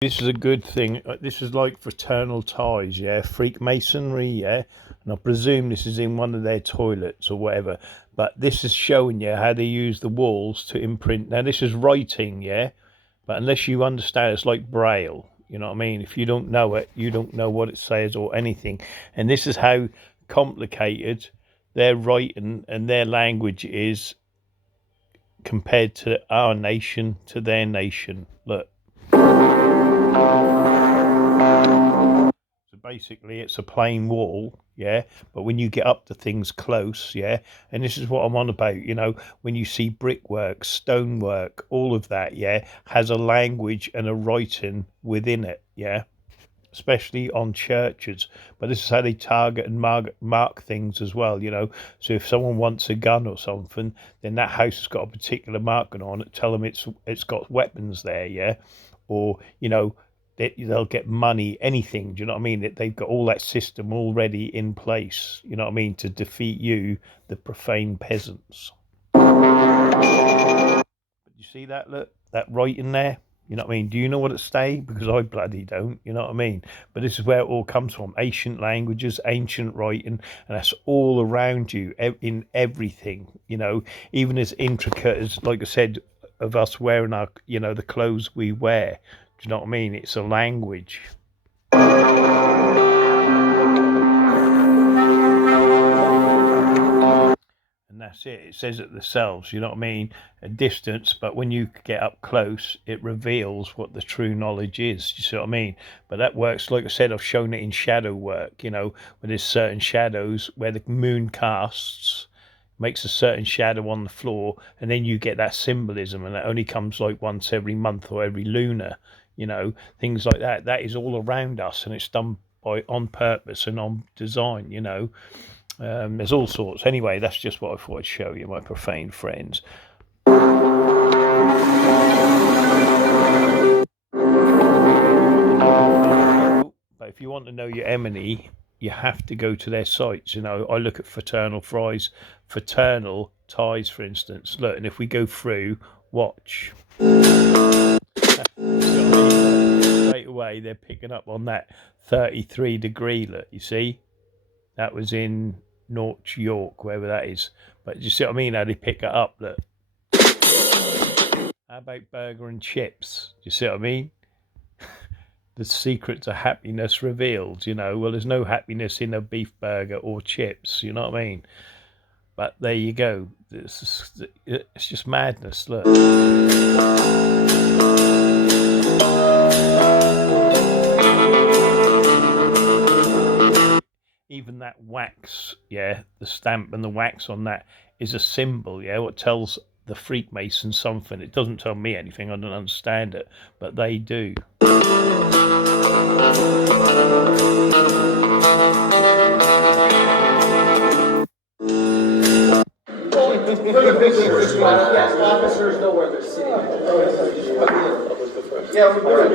This is a good thing. This is like fraternal ties, yeah, Freakmasonry, yeah, and I presume this is in one of their toilets or whatever. But this is showing you how they use the walls to imprint. Now this is writing, yeah, but unless you understand, it's like Braille. You know what I mean? If you don't know it, you don't know what it says or anything. And this is how complicated their writing and their language is compared to our nation, to their nation. Look. So basically, it's a plain wall, yeah. But when you get up to things close, yeah, and this is what I'm on about, you know, when you see brickwork, stonework, all of that, yeah, has a language and a writing within it, yeah, especially on churches. But this is how they target and mark things as well, you know. So if someone wants a gun or something, then that house has got a particular marking on it. Tell them it's got weapons there, yeah, or you know they'll get money, anything. Do you know what I mean? That they've got all that system already in place. You know what I mean, to defeat you, the profane peasants. You see that? Look, that right in there. You know what I mean? Do you know what it's saying? Because I bloody don't. You know what I mean? But this is where it all comes from: ancient languages, ancient writing, and that's all around you in everything. You know, even as intricate as, like I said, of us wearing our, you know, the clothes we wear. Do you know what I mean? It's a language. And that's it. It says it themselves, you know what I mean? A distance, but when you get up close, it reveals what the true knowledge is. You see what I mean? But that works, like I said, I've shown it in shadow work, you know, where there's certain shadows where the moon casts, makes a certain shadow on the floor, and then you get that symbolism, and that only comes like once every month or every lunar, you know, things like that. That is all around us, and it's done by on purpose and on design, you know. There's all sorts. Anyway, that's just what I thought I'd show you, my profane friends. But if you want to know your enemy, you have to go to their sites. You know, I look at fraternal ties, for instance. Look, and if we go through, watch. Straight away, they're picking up on that 33 degree. Look, you see, that was in North York, wherever that is. But you see what I mean? How they pick it up? Look. How about burger and chips? Do you see what I mean? The secret to happiness revealed, you know. Well, there's no happiness in a beef burger or chips, you know what I mean? But there you go. It's just madness, look. Even that wax, yeah, the stamp and the wax on that is a symbol, yeah, what tells the Freakmasons something. It doesn't tell me anything, I don't understand it, but they do. For the pictures, yes, officers know where they're sitting. Yeah, we're good.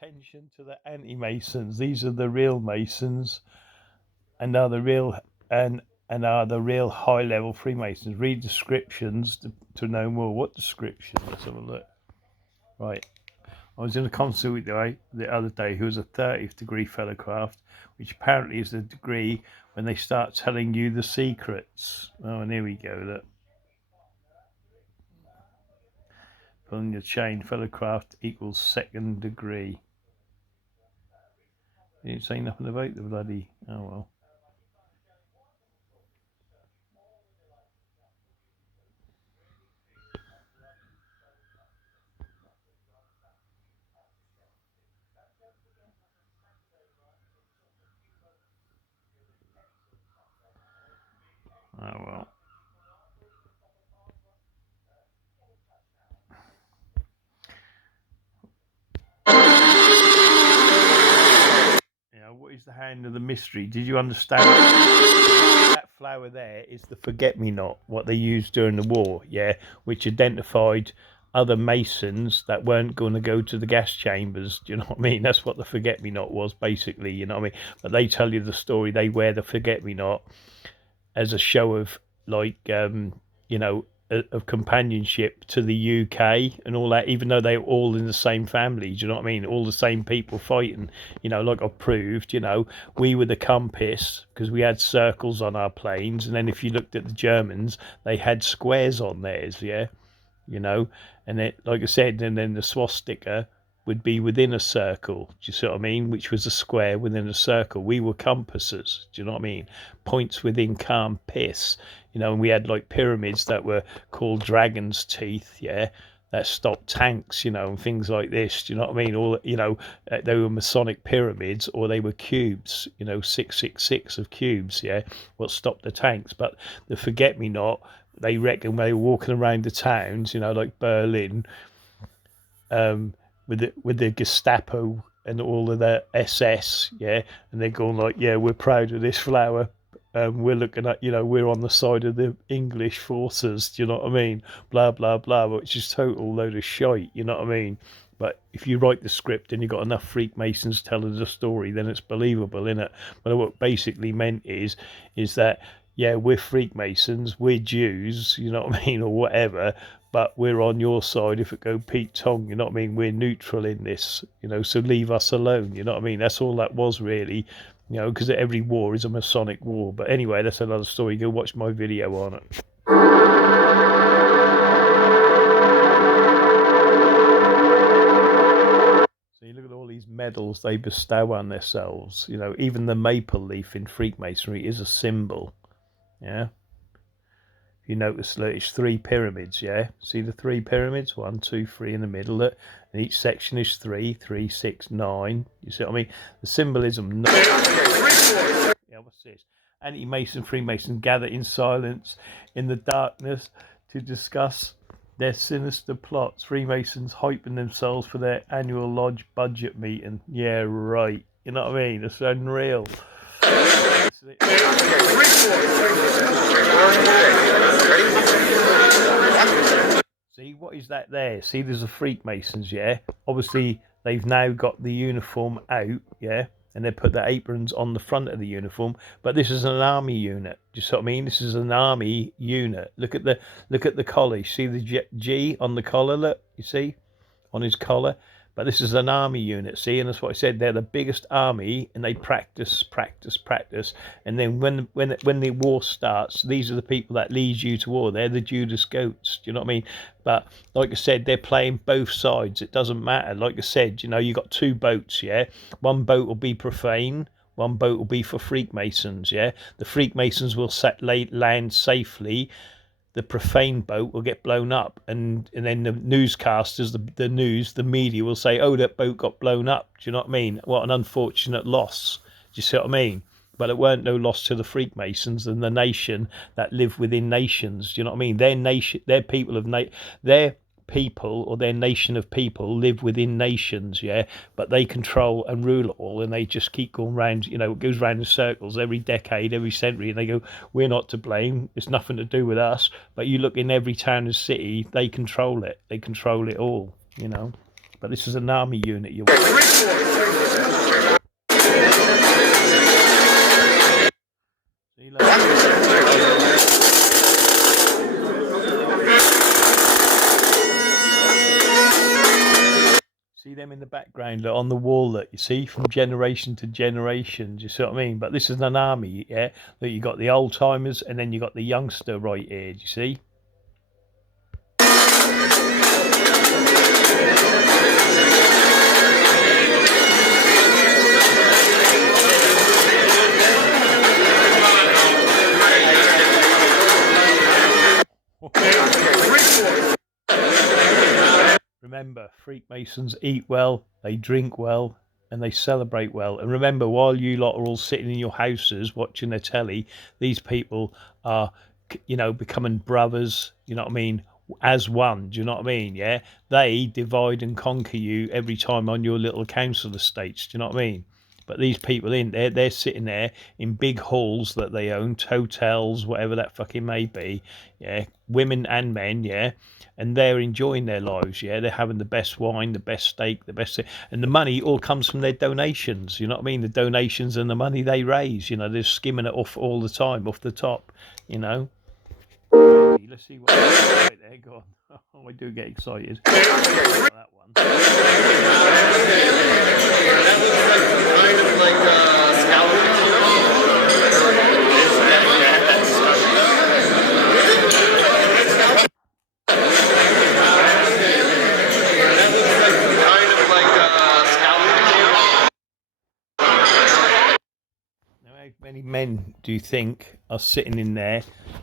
Attention to the anti-Masons. These are the real Masons, and are the real are the real high-level Freemasons. Read descriptions to know more. What description? Let's have a look. Right. I was in a concert the other day who was a 30th degree fellowcraft, which apparently is the degree when they start telling you the secrets. Oh, and here we go. Look. Pulling your chain, fellowcraft equals 2nd degree. He didn't say nothing about the bloody. Oh well. Oh well. Yeah, what is the hand of the mystery? Did you understand? That flower there is the forget-me-not, what they used during the war, yeah, which identified other Masons that weren't going to go to the gas chambers. Do you know what I mean? That's what the forget-me-not was, basically, you know what I mean? But they tell you the story, they wear the forget-me-not as a show of, like, you know, of companionship to the UK and all that, even though they were all in the same family. Do you know what I mean? All the same people fighting, like I've proved, we were the compass because we had circles on our planes. And then if you looked at the Germans, they had squares on theirs, and it, like I said, and then the swastika would be within a circle. Do you see what I mean? Which was a square within a circle. We were compasses. Do you know what I mean? Points within compass. And we had like pyramids that were called dragon's teeth. That stopped tanks. And things like this. Do you know what I mean? All they were Masonic pyramids, or they were cubes. 666 of cubes. What stopped the tanks? But the forget-me-not, they reckon they were walking around the towns. Like Berlin. With the Gestapo and all of the SS, and they're going like, we're proud of this flower. We're looking at, we're on the side of the English forces. Do you know what I mean? Blah blah blah, which is total load of shite. You know what I mean? But if you write the script and you've got enough Freakmasons telling the story, then it's believable, innit? But what basically meant is that we're Freakmasons, we're Jews, you know what I mean, or whatever. But we're on your side if it go Pete Tong, you know what I mean? We're neutral in this, so leave us alone, you know what I mean? That's all that was really, because every war is a Masonic war. But anyway, that's another story. Go watch my video on it. So you look at all these medals they bestow on themselves, even the maple leaf in Freakmasonry is a symbol, You notice that it's 3 pyramids, See the 3 pyramids? 1, 2, 3 in the middle. And each section is 3, 3, 6, 9. You see what I mean? The symbolism. What's this? Anti-Mason Freemasons gather in silence in the darkness to discuss their sinister plots. Freemasons hyping themselves for their annual lodge budget meeting. Yeah, right. You know what I mean? It's unreal. See, what is that there? See, there's the Freakmasons, Obviously, they've now got the uniform out, and they put the aprons on the front of the uniform. But this is an army unit. Do you see what I mean? This is an army unit. Look at the collar. See the G on the collar? Look, you see, on his collar. But this is an army unit, see, and that's what I said. They're the biggest army, and they practice, and then when the war starts, these are the people that lead you to war. They're the Judas goats. Do you know what I mean? But like I said, they're playing both sides. It doesn't matter. Like I said, you got 2 boats. One boat will be Profane. One boat will be for Freakmasons. The Freakmasons will land safely. The Profane boat will get blown up, and then the newscasters, the media will say, oh, that boat got blown up. Do you know what I mean? What an unfortunate loss. Do you see what I mean? But it weren't no loss to the Freakmasons and the nation that live within nations. Do you know what I mean? Their people of their people, or their nation of people, live within nations, but they control and rule it all, and they just keep going round, it goes round in circles every decade, every century, and they go, we're not to blame, it's nothing to do with us. But you look in every town and city, they control it all, but this is an army unit. See them in the background on the wall that you see from generation to generation. Do you see what I mean? But this is an army, that you got the old timers, and then you got the youngster right here. Do you see? Remember, Freakmasons eat well, they drink well, and they celebrate well. And remember, while you lot are all sitting in your houses watching the telly, these people are, becoming brothers, you know what I mean, as one. Do you know what I mean? They divide and conquer you every time on your little council estates. Do you know what I mean? But these people in there, they're sitting there in big halls that they own, hotels, whatever that fucking may be, women and men, and they're enjoying their lives, they're having the best wine, the best steak, and the money all comes from their donations, you know what I mean, the donations and the money they raise, they're skimming it off all the time, off the top, Let's see what. Right there, go on. Oh, I do get excited. That one. That looks like kind of like How many men do you think are sitting in there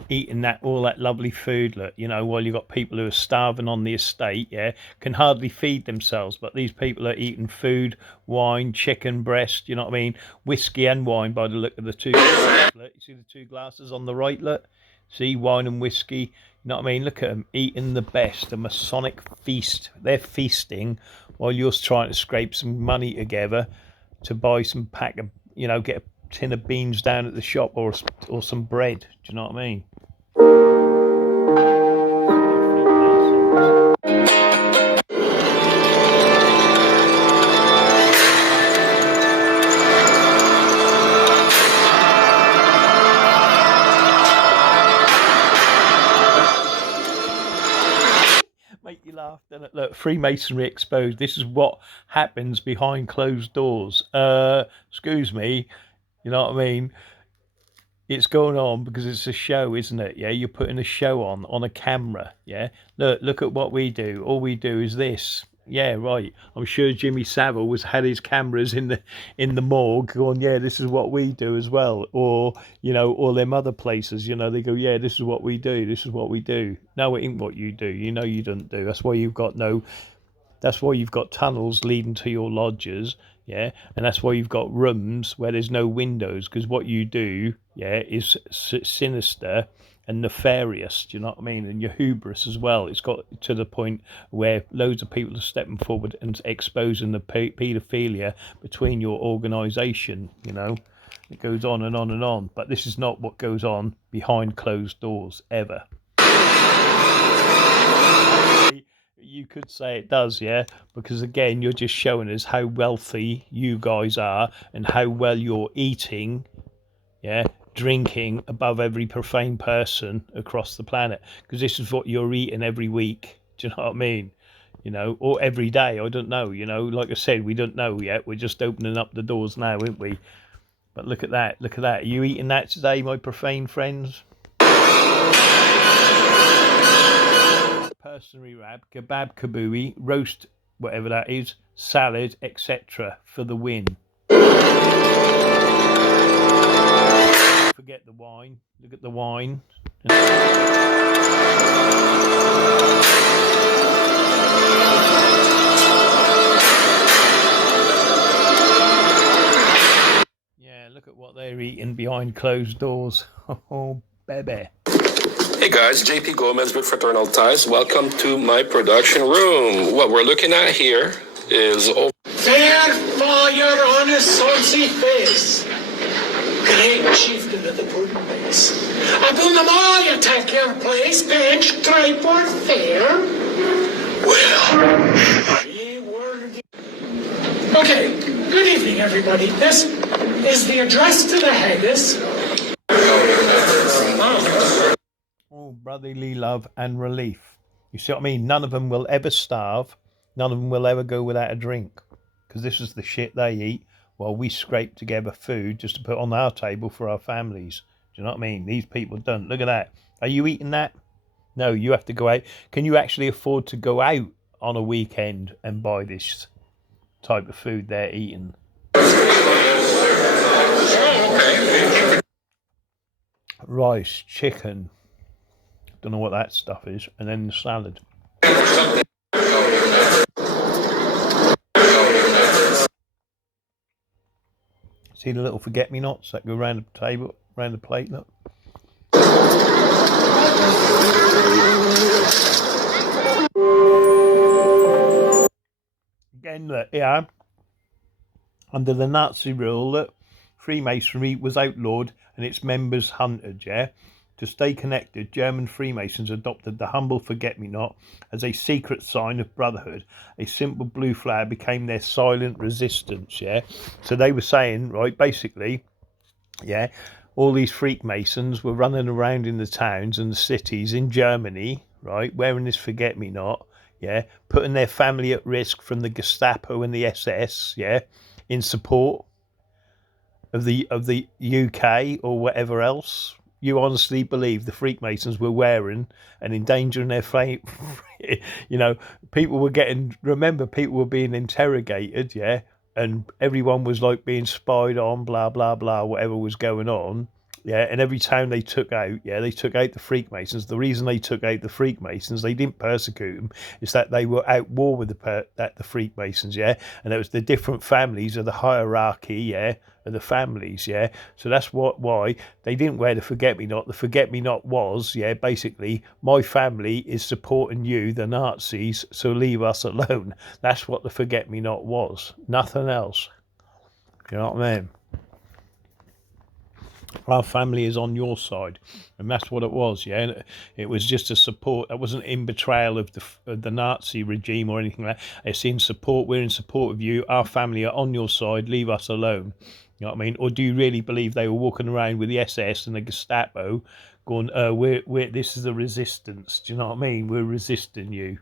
eating all that lovely food, look, you know, while you've got people who are starving on the estate, yeah, can hardly feed themselves, but these people are eating food, wine, chicken breast, you know what I mean, whiskey and wine by the look of the two glasses, look. You see the two glasses on the right, look, see, wine and whiskey, you know what I mean, look at them eating the best, a Masonic feast. They're feasting while you're trying to scrape some money together to buy some pack of, you know, get a tin of beans down at the shop or some bread. Do you know what I mean? Make you laugh, doesn't it? Look, Freemasonry exposed. This is what happens behind closed doors. Excuse me. You know what I mean? It's going on because it's a show, isn't it? Yeah, you're putting a show on a camera. Yeah, look at what we do. All we do is this. Yeah, right. I'm sure Jimmy Savile had his cameras in the morgue going, yeah, this is what we do as well. Or, you know, all them other places, you know, they go, yeah, this is what we do. This is what we do. No, it ain't what you do. You know you don't do. That's why you've got tunnels leading to your lodges, yeah, and that's why you've got rooms where there's no windows, because what you do, yeah, is sinister and nefarious, do you know what I mean? And your hubris as well. It's got to the point where loads of people are stepping forward and exposing the paedophilia between your organisation, you know. It goes on and on and on, but this is not what goes on behind closed doors, ever. You could say it does, yeah, because again, you're just showing us how wealthy you guys are and how well you're eating, yeah, drinking above every profane person across the planet, because this is what you're eating every week. Do you know what I mean? You know, or every day, I don't know, you know, like I said, we don't know yet. We're just opening up the doors now, aren't we? But look at that, look at that. Are you eating that today, my profane friends? Personally wrap, kebab kabooey, roast, whatever that is, salad, etc. for the win. Forget the wine. Look at the wine. Yeah, look at what they're eating behind closed doors. Oh, baby. Hey guys, JP Gomez with Fraternal Ties. Welcome to my production room. What we're looking at here is... Fair fire on a saucy face. Great chieftain of the pudding base. Upon them all you take your place, bench, tripod, fair. Well, ye were... Okay, good evening everybody. This is the address to the haggis. Oh, brotherly love and relief. You see what I mean? None of them will ever starve. None of them will ever go without a drink. Because this is the shit they eat while we scrape together food just to put on our table for our families. Do you know what I mean? These people don't. Look at that. Are you eating that? No, you have to go out. Can you actually afford to go out on a weekend and buy this type of food they're eating? Rice, chicken. Don't know what that stuff is. And then the salad. See the little forget-me-nots that go around the table, around the plate, look. Again, look, yeah. Under the Nazi rule, look, Freemasonry was outlawed and its members hunted, yeah? To stay connected, German Freemasons adopted the humble forget-me-not as a secret sign of brotherhood. A simple blue flower became their silent resistance, yeah? So they were saying, right, basically, yeah, all these Freakmasons were running around in the towns and the cities in Germany, right, wearing this forget-me-not, yeah, putting their family at risk from the Gestapo and the SS, yeah, in support of the UK or whatever else. You honestly believe the Freakmasons were wearing and endangering their you know, people were people were being interrogated, yeah, and everyone was like being spied on, blah blah blah, whatever was going on, yeah. And every town they took out, yeah, they took out the Freakmasons. The reason they took out the Freakmasons, they didn't persecute them, is that they were at war with the Freakmasons, yeah, and it was the different families of the hierarchy, yeah, of the families, yeah. So that's why they didn't wear the forget-me-not. The forget-me-not was, yeah, basically, my family is supporting you, the Nazis, so leave us alone. That's what the forget-me-not was. Nothing else. You know what I mean? Our family is on your side, and that's what it was, yeah. And it was just a support. That wasn't in betrayal of the Nazi regime or anything like that. It's in support. We're in support of you. Our family are on your side. Leave us alone. You know what I mean? Or do you really believe they were walking around with the SS and the Gestapo, going, we're this is the resistance? Do you know what I mean? We're resisting you.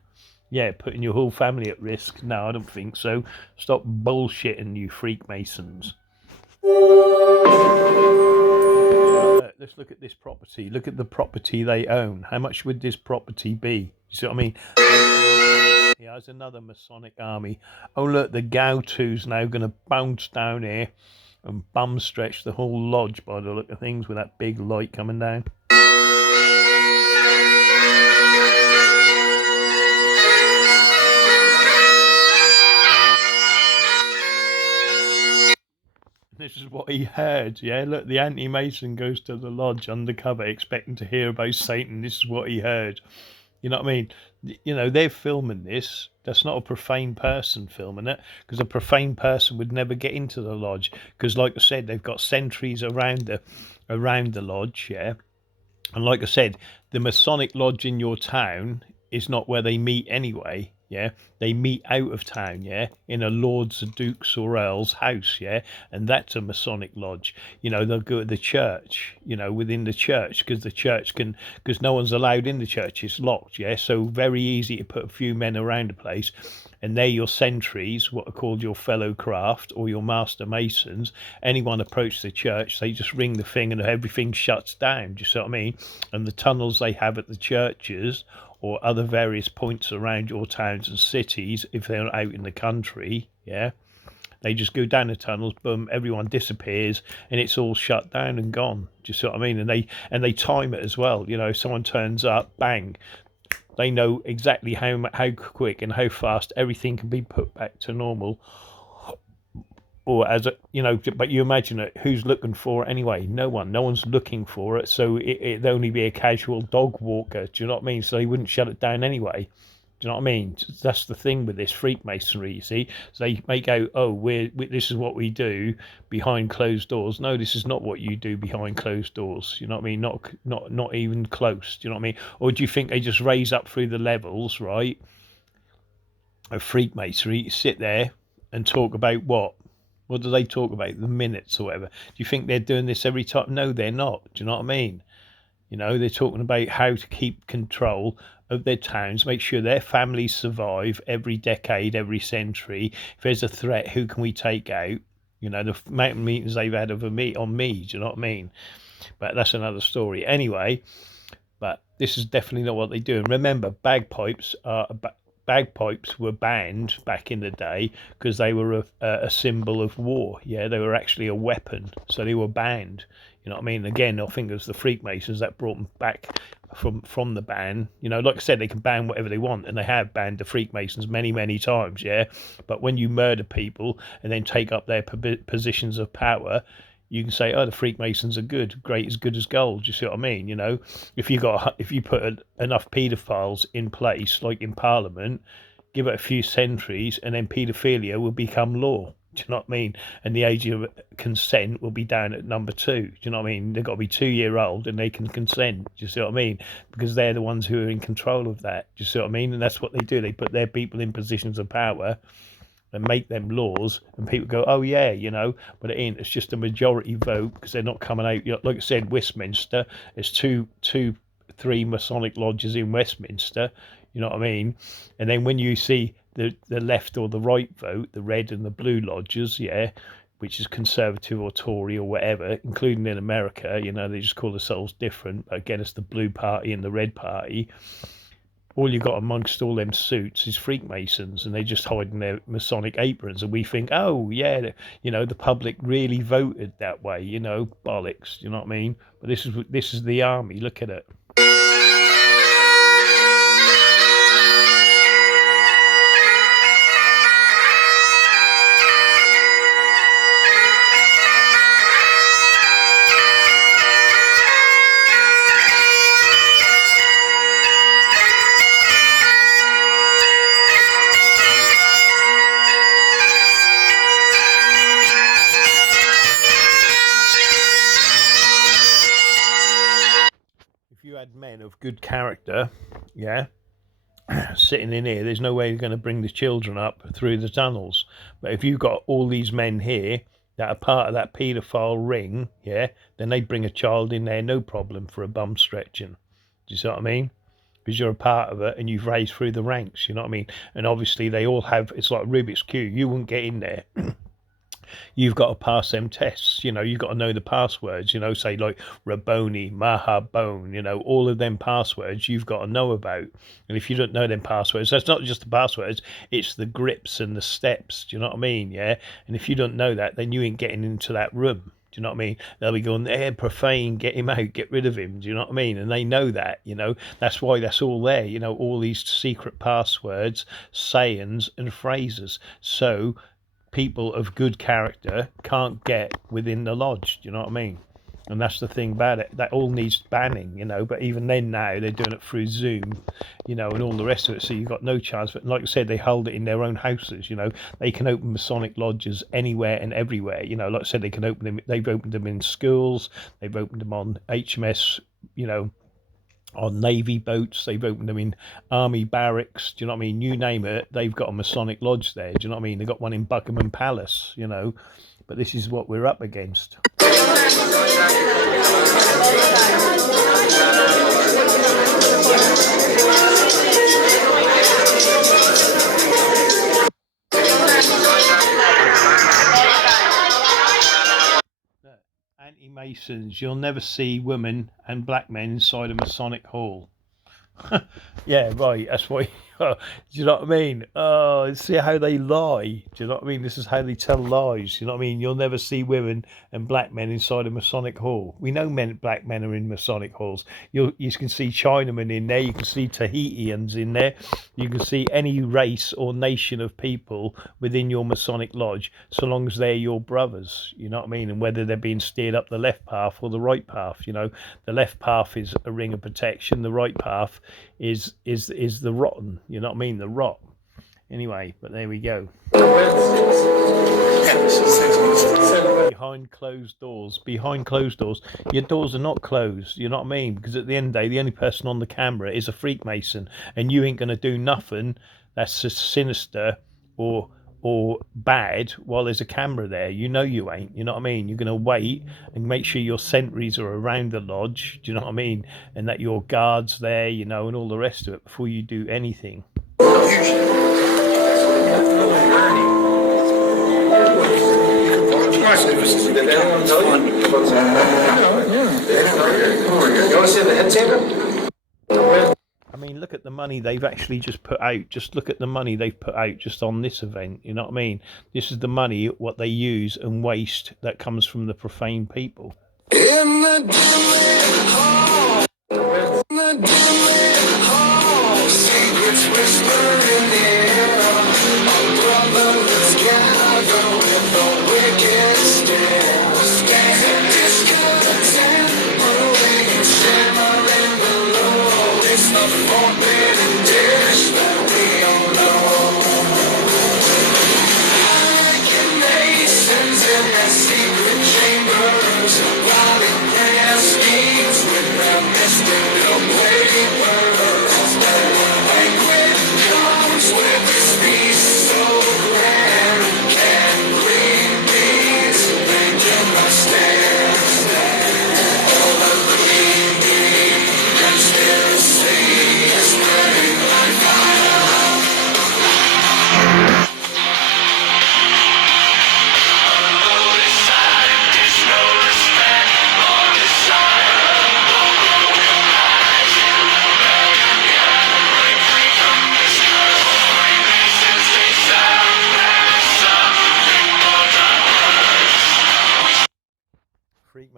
Yeah, putting your whole family at risk. No, I don't think so. Stop bullshitting, you Freakmasons. Let's look at this property. Look at the property they own. How much would this property be? You see what I mean? Yeah, there's another Masonic army. Oh, look, the Gautu's now going to bounce down here and bum stretch the whole lodge by the look of things with that big light coming down. This is what he heard, yeah? Look, the anti-Mason goes to the lodge undercover expecting to hear about Satan. This is what he heard. You know what I mean? You know, they're filming this. That's not a profane person filming it, because a profane person would never get into the lodge, because like I said, they've got sentries around the lodge, yeah? And like I said, the Masonic lodge in your town is not where they meet anyway, yeah? They meet out of town, yeah, in a lord's, a duke's or earl's house, yeah, and that's a Masonic lodge. You know, they'll go to the church, you know, within the church, because no one's allowed in the church, it's locked, yeah, so very easy to put a few men around the place, and they're your sentries, what are called your fellow craft or your master masons. Anyone approach the church, they just ring the thing and everything shuts down, do you see what I mean? And the tunnels they have at the churches or other various points around your towns and cities, if they're out in the country, yeah, they just go down the tunnels, boom, everyone disappears, and it's all shut down and gone. Do you see what I mean? And they time it as well. You know, if someone turns up, bang, they know exactly how quick and how fast everything can be put back to normal. Or as a, you know, but you imagine it, who's looking for it anyway? No one's looking for it, so it'd only be a casual dog walker, do you know what I mean? So they wouldn't shut it down anyway, do you know what I mean? That's the thing with this Freakmasonry, you see. So they make out, oh, this is what we do behind closed doors. No, this is not what you do behind closed doors, you know what I mean? Not even close, do you know what I mean? Or do you think they just raise up through the levels, right, of Freakmasonry, sit there and talk about what? What do they talk about? The minutes or whatever. Do you think they're doing this every time? No, they're not. Do you know what I mean? You know, they're talking about how to keep control of their towns, make sure their families survive every decade, every century. If there's a threat, who can we take out? You know, the mountain meetings they've had on me, do you know what I mean? But that's another story. Anyway, but this is definitely not what they do. And remember, bagpipes were banned back in the day because they were a symbol of war. Yeah, they were actually a weapon, so they were banned. You know what I mean? Again, I think it was the Freakmasons that brought them back from the ban. You know, like I said, they can ban whatever they want, and they have banned the Freakmasons many times. Yeah, but when you murder people and then take up their positions of power, you can say, oh, the Freakmasons are good, great as good as gold. You see what I mean? You know, if you put enough paedophiles in place, like in Parliament, give it a few centuries, and then paedophilia will become law. Do you know what I mean? And the age of consent will be down at number 2. Do you know what I mean? They've got to be 2-year-old and they can consent. Do you see what I mean? Because they're the ones who are in control of that. Do you see what I mean? And that's what they do. They put their people in positions of power, and make them laws, and people go, oh yeah, you know, but it ain't. It's just a majority vote because they're not coming out. You know, like I said, Westminster, there's three Masonic lodges in Westminster. You know what I mean? And then when you see the left or the right vote, the red and the blue lodges, yeah, which is conservative or Tory or whatever, including in America, you know, they just call themselves different. But again, it's the blue party and the red party. All you got amongst all them suits is Freakmasons, and they just hide in their Masonic aprons. And we think, oh yeah, you know, the public really voted that way. You know, bollocks. You know what I mean? But this is the army. Look at it. Men of good character, yeah, sitting in here, there's no way you're going to bring the children up through the tunnels. But if you've got all these men here that are part of that paedophile ring, yeah, then they bring a child in there, no problem, for a bum stretching. Do you see what I mean? Because you're a part of it and you've raised through the ranks, you know what I mean? And obviously they all have, it's like Rubik's Cube, you wouldn't get in there. You've got to pass them tests, you know, you've got to know the passwords, you know, say like Rabboni, Mahabone, you know, all of them passwords you've got to know about. And if you don't know them passwords, that's not just the passwords, it's the grips and the steps, do you know what I mean? Yeah. And if you don't know that, then you ain't getting into that room. Do you know what I mean? They'll be going, there, Profane, get him out, get rid of him. Do you know what I mean? And they know that, you know, that's why that's all there, you know, all these secret passwords, sayings and phrases. So people of good character can't get within the lodge. Do you know what I mean? And that's the thing about it. That all needs banning, you know. But even then, now they're doing it through Zoom, you know, and all the rest of it. So you've got no chance. But like I said, they hold it in their own houses. You know, they can open Masonic lodges anywhere and everywhere. You know, like I said, they can open them. They've opened them in schools. They've opened them on HMS. You know, on Navy boats, they've opened them in army barracks, do you know what I mean? You name it, they've got a Masonic lodge there, do you know what I mean? They've got one in Buckingham Palace, you know, but this is what we're up against. Anti-Masons, you'll never see women and black men inside a Masonic hall. Yeah, right, that's why. Do you know what I mean? Oh, see how they lie. Do you know what I mean? This is how they tell lies. You know what I mean? You'll never see women and black men inside a Masonic hall. We know black men are in Masonic halls. You can see Chinamen in there. You can see Tahitians in there. You can see any race or nation of people within your Masonic lodge, so long as they're your brothers. You know what I mean? And whether they're being steered up the left path or the right path. You know, the left path is a ring of protection. The right path is the rotten. You know what I mean? The rot. Anyway, but there we go. Behind closed doors. Behind closed doors. Your doors are not closed. You know what I mean? Because at the end of the day, the only person on the camera is a Freakmason, and you ain't going to do nothing that's just sinister or bad while there's a camera there. You know you ain't. You know what I mean? You're going to wait and make sure your sentries are around the lodge. Do you know what I mean? And that your guard's there, you know, and all the rest of it before you do anything. I mean, look at the money they've actually just put out. Just look at the money they've put out just on this event. You know what I mean? This is the money, what they use and waste that comes from the profane people. In the secrets whisper in the air. Our brothers gather with the wicked stare. Standing discontent, moving and shimmering below. It's the forbidden dish that we all know. Hiding Masons in their secret chambers, plotting their schemes with their mystical papers. Banquet comes with this feast so grand.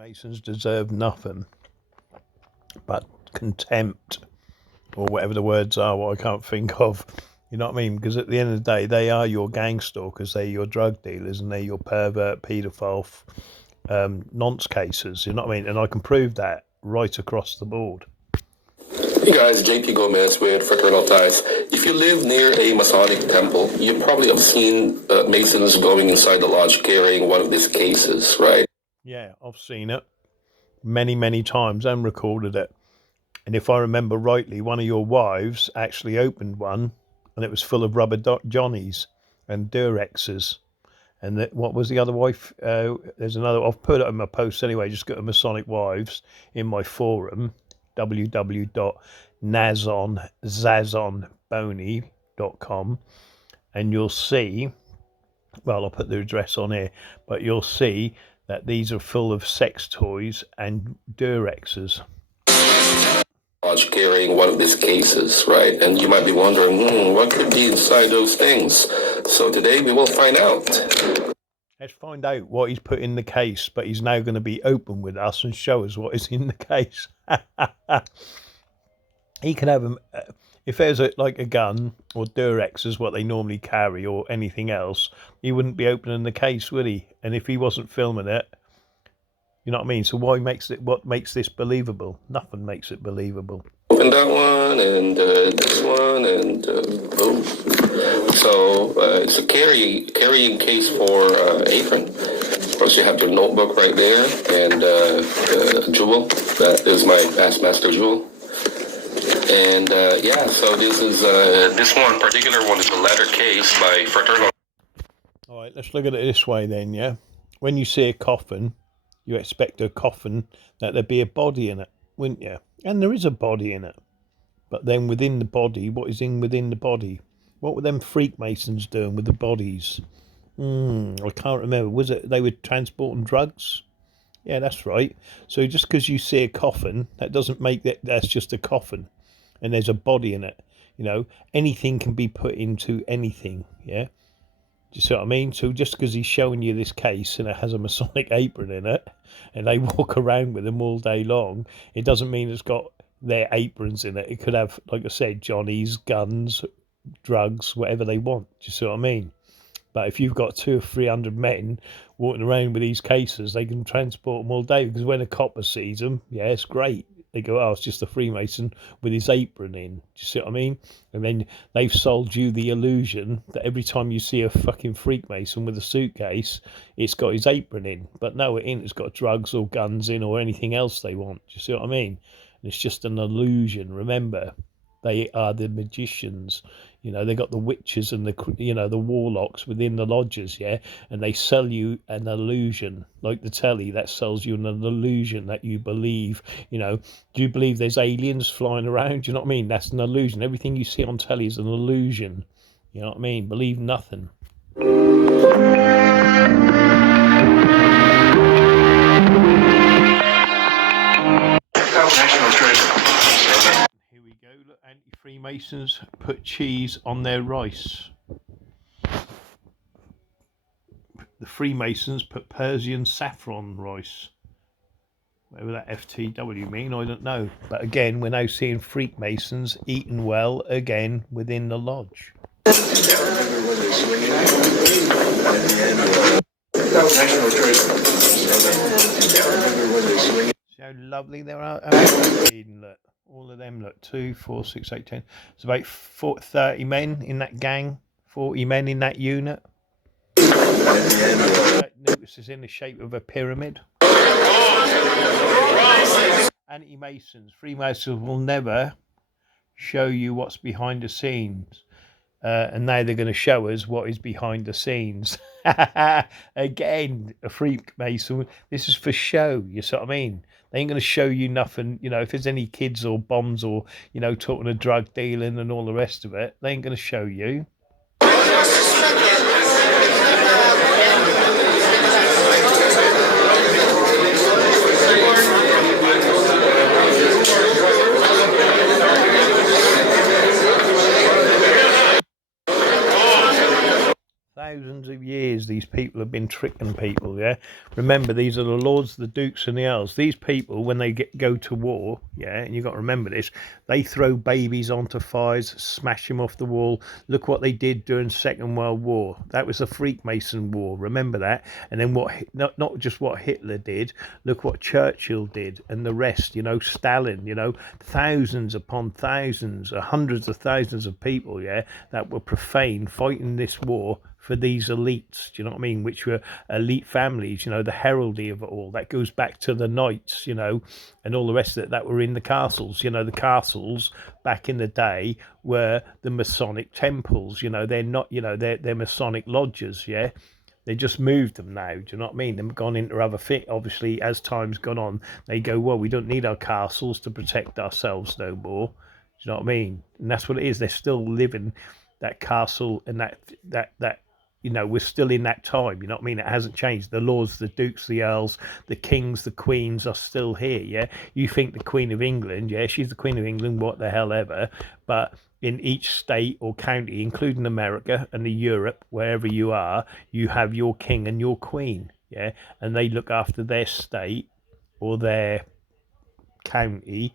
Freemasons deserve nothing but contempt, or whatever the words are, what I can't think of. You know what I mean? Because at the end of the day, they are your gang stalkers, they're your drug dealers, and they're your pervert, paedophile, nonce cases. You know what I mean? And I can prove that right across the board. Hey guys, JP Gomez with Fraternal Ties. If you live near a Masonic temple, you probably have seen Masons going inside the lodge carrying one of these cases, right? Yeah, I've seen it many, many times and recorded it. And if I remember rightly, one of your wives actually opened one, and it was full of rubber Johnnies and Durexes. And what was the other wife? There's another. I've put it in my post anyway. Just go to Masonic Wives in my forum, www.zazonbony.com, and you'll see. Well, I'll put the address on here, but you'll see that these are full of sex toys and Durexes. Carrying one of these cases, right? And you might be wondering, what could be inside those things? So today we will find out. Let's find out what he's put in the case, but he's now going to be open with us and show us what is in the case. He can have them. If there's like a gun or Durex is what they normally carry or anything else, he wouldn't be opening the case, would he? And if he wasn't filming it, you know what I mean? So what makes this believable? Nothing makes it believable. Open that one and this one and boom. So it's a carrying case for Apron. Of course, you have your notebook right there and a jewel. That is my past master jewel. And yeah, so this is this one particular one is a leather case by Fraternal. All right, let's look at it this way then. Yeah, when you see a coffin, you expect a coffin that there'd be a body in it, wouldn't you? And there is a body in it. But then within the body, what is within the body? What were them Freakmasons doing with the bodies? I can't remember. Was it they were transporting drugs? Yeah, that's right. So just because you see a coffin, that doesn't make that's just a coffin. And there's a body in it. You know, anything can be put into anything, yeah? Do you see what I mean? So just because he's showing you this case and it has a Masonic apron in it, and they walk around with them all day long, it doesn't mean it's got their aprons in it. It could have, like I said, Johnnies, guns, drugs, whatever they want. Do you see what I mean? But if you've got 200 or 300 men walking around with these cases, they can transport them all day, because when a copper sees them, yeah, it's great. They go, oh, it's just a Freemason with his apron in. Do you see what I mean? And then they've sold you the illusion that every time you see a fucking Freemason with a suitcase, it's got his apron in. But no, it ain't. It's got drugs or guns in or anything else they want. Do you see what I mean? And it's just an illusion. Remember, they are the magicians. You know, they got the witches and the warlocks within the lodges, yeah? And they sell you an illusion, like the telly that sells you an illusion that you believe. You know, do you believe there's aliens flying around? Do you know what I mean? That's an illusion. Everything you see on telly is an illusion. You know what I mean? Believe nothing. National treasure. Here we go. Look, anti-Freemasons put cheese on their rice. The Freemasons put Persian saffron rice. Whatever that FTW mean, I don't know. But again, we're now seeing Freakmasons eating well again within the lodge. National treasure. See how lovely they are? Look, all of them, look, 2, 4, 6, 8, 10. It's about 30 men in that gang, 40 men in that unit. That notice is in the shape of a pyramid. Anti-Masons, Freemasons will never show you what's behind the scenes. And now they're going to show us what is behind the scenes. Again, a Freemason. This is for show, you see what I mean? They ain't going to show you nothing. You know, if there's any kids or bombs or, you know, talking of drug dealing and all the rest of it, they ain't going to show you. thousands of years these people have been tricking people, yeah. Remember, these are the lords, the dukes and the earls. These people, when they go to war, yeah, and you've got to remember this, they throw babies onto fires, smash them off the wall. Look what they did during Second World War. That was the Freemason War, remember that. And then not just what Hitler did, look what Churchill did and the rest, you know, Stalin, you know, thousands upon thousands, hundreds of thousands of people, yeah, that were profane fighting this war for these elites, do you know what I mean, which were elite families, you know, the heraldry of it all. That goes back to the knights, you know, and all the rest of it that were in the castles. You know, the castles back in the day were the Masonic temples, you know, they're not, you know, they're Masonic lodges, yeah. They just moved them now, do you know what I mean? They've gone into other things. Obviously, as time's gone on, they go, well, we don't need our castles to protect ourselves no more. Do you know what I mean? And that's what it is. They're still living that castle and that you know, we're still in that time, you know what I mean? It hasn't changed. The lords, the dukes, the earls, the kings, the queens are still here, yeah? You think the Queen of England, yeah, she's the Queen of England, what the hell ever, but in each state or county, including America and the Europe, wherever you are, you have your king and your queen, yeah? And they look after their state or their county,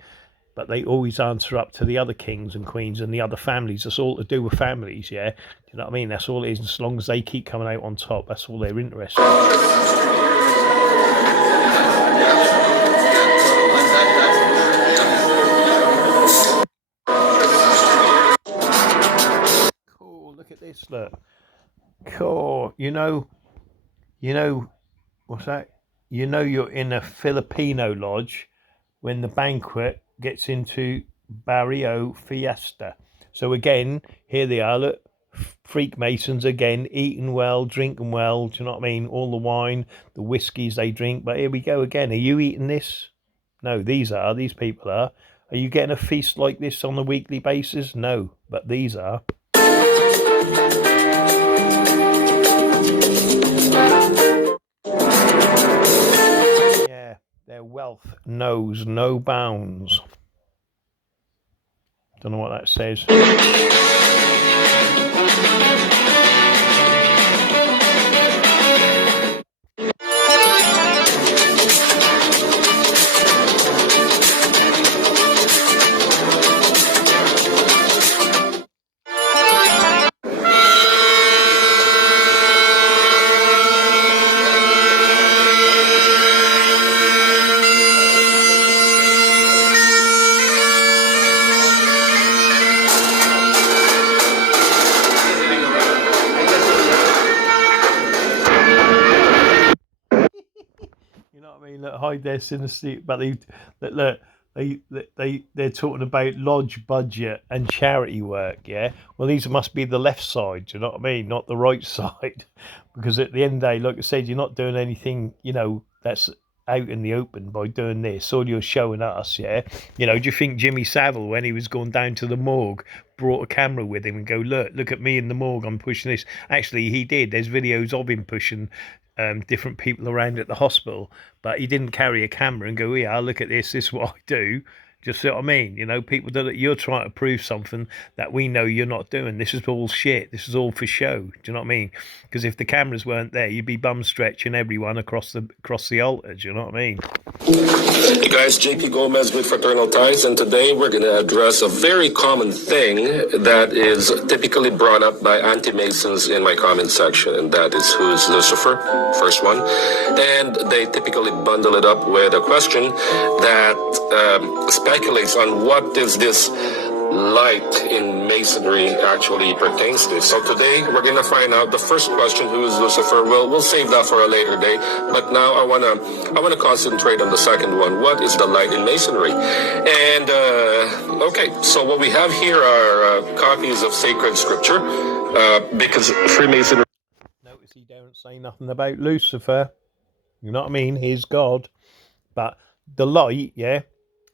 but they always answer up to the other kings and queens and the other families. That's all to do with families, yeah? Do you know what I mean? That's all it is. As long as they keep coming out on top, that's all they're interested in. Cool, look at this, look. Cool, you know, what's that? You know you're in a Filipino lodge when the banquet gets into Barrio Fiesta. So again, here they are, look, Freakmasons again, eating well, drinking well, do you know what I mean? All the wine, the whiskies they drink, but here we go again. Are you eating this? No, these people are. Are you getting a feast like this on a weekly basis? No, but these are. Yeah, their wealth knows no bounds. Don't know what that says. Look, hide their sinister, but they're talking about lodge budget and charity work, yeah. Well, these must be the left side, do you know what I mean, not the right side, because at the end of the day, like I said, you're not doing anything, you know, that's out in the open by doing this. All you're showing us, yeah. You know, do you think Jimmy Savile, when he was going down to the morgue, brought a camera with him and go, look at me in the morgue, I'm pushing this? Actually, he did. There's videos of him pushing different people around at the hospital, but he didn't carry a camera and go, yeah, look at this is what I do. Just see what I mean? You know, people do that. You're trying to prove something that we know you're not doing. This is all shit. This is all for show. Do you know what I mean? Because if the cameras weren't there, you'd be bum stretching everyone across the altar. Do you know what I mean? Hey guys, JP Gomez with Fraternal Ties, and today we're going to address a very common thing that is typically brought up by anti-Masons in my comment section, and that is, who is Lucifer? First one. And they typically bundle it up with a question that speculates on what is this light in Masonry actually pertains to. So today we're going to find out the first question, who is Lucifer. We'll save that for a later day, but now I want to concentrate on the second one. What is the light in Masonry? And okay, so what we have here are copies of sacred scripture, because Freemasonry. Notice he don't say nothing about Lucifer. You know what I mean? He's God, but the light, yeah.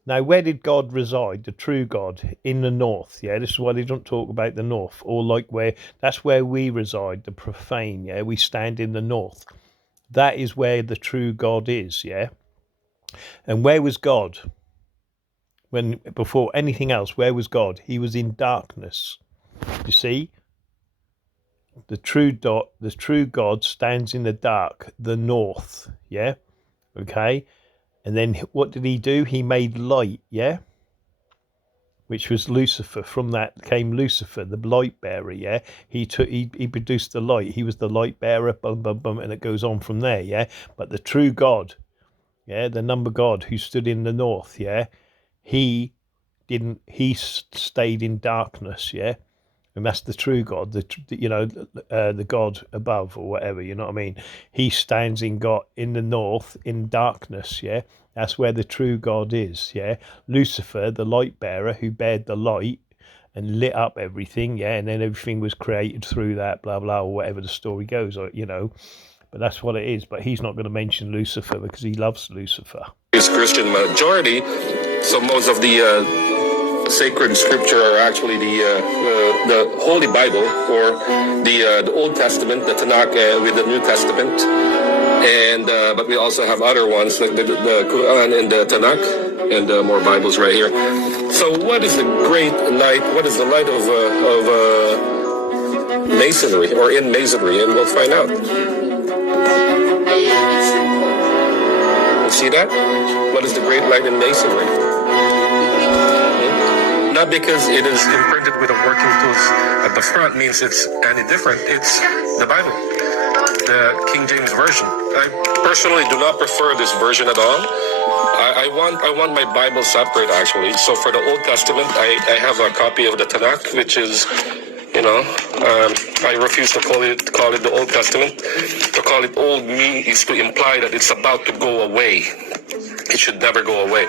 Now, where did God reside, the true God? In the north, yeah? This is why they don't talk about the north. Or like that's where we reside, the profane, yeah? We stand in the north. That is where the true God is, yeah? And where was God? Before anything else, where was God? He was in darkness. You see? the true God stands in the dark, the north, yeah, okay. And then what did he do? He made light, yeah, which was Lucifer. From that came Lucifer, the light bearer, yeah. He produced the light. He was the light bearer, bum bum bum, and it goes on from there, yeah. But the true God, yeah, the number God who stood in the north, yeah, he didn't. He stayed in darkness, yeah. And that's the true God, the God above or whatever. You know what I mean? He stands in God in the north in darkness. Yeah, that's where the true God is. Yeah, Lucifer, the light bearer, who bared the light and lit up everything. Yeah, and then everything was created through that. Blah blah, or whatever the story goes. Or but that's what it is. But he's not going to mention Lucifer because he loves Lucifer. Is Christian majority, so most of the sacred scripture are actually the Holy Bible, or the Old Testament, the Tanakh with the New Testament, and but we also have other ones like the Quran and the Tanakh, and more Bibles right here. So what is the great light? What is the light of Masonry, or in Masonry? And we'll find out. You see that? What is the great light in Masonry? Not because it is imprinted with a working tools at the front means it's any different. It's the Bible, the King James Version. I personally do not prefer this version at all. I want my Bible separate, actually. So for the Old Testament, I have a copy of the Tanakh, which is, I refuse to call it the Old Testament. To call it old is to imply that it's about to go away. It should never go away.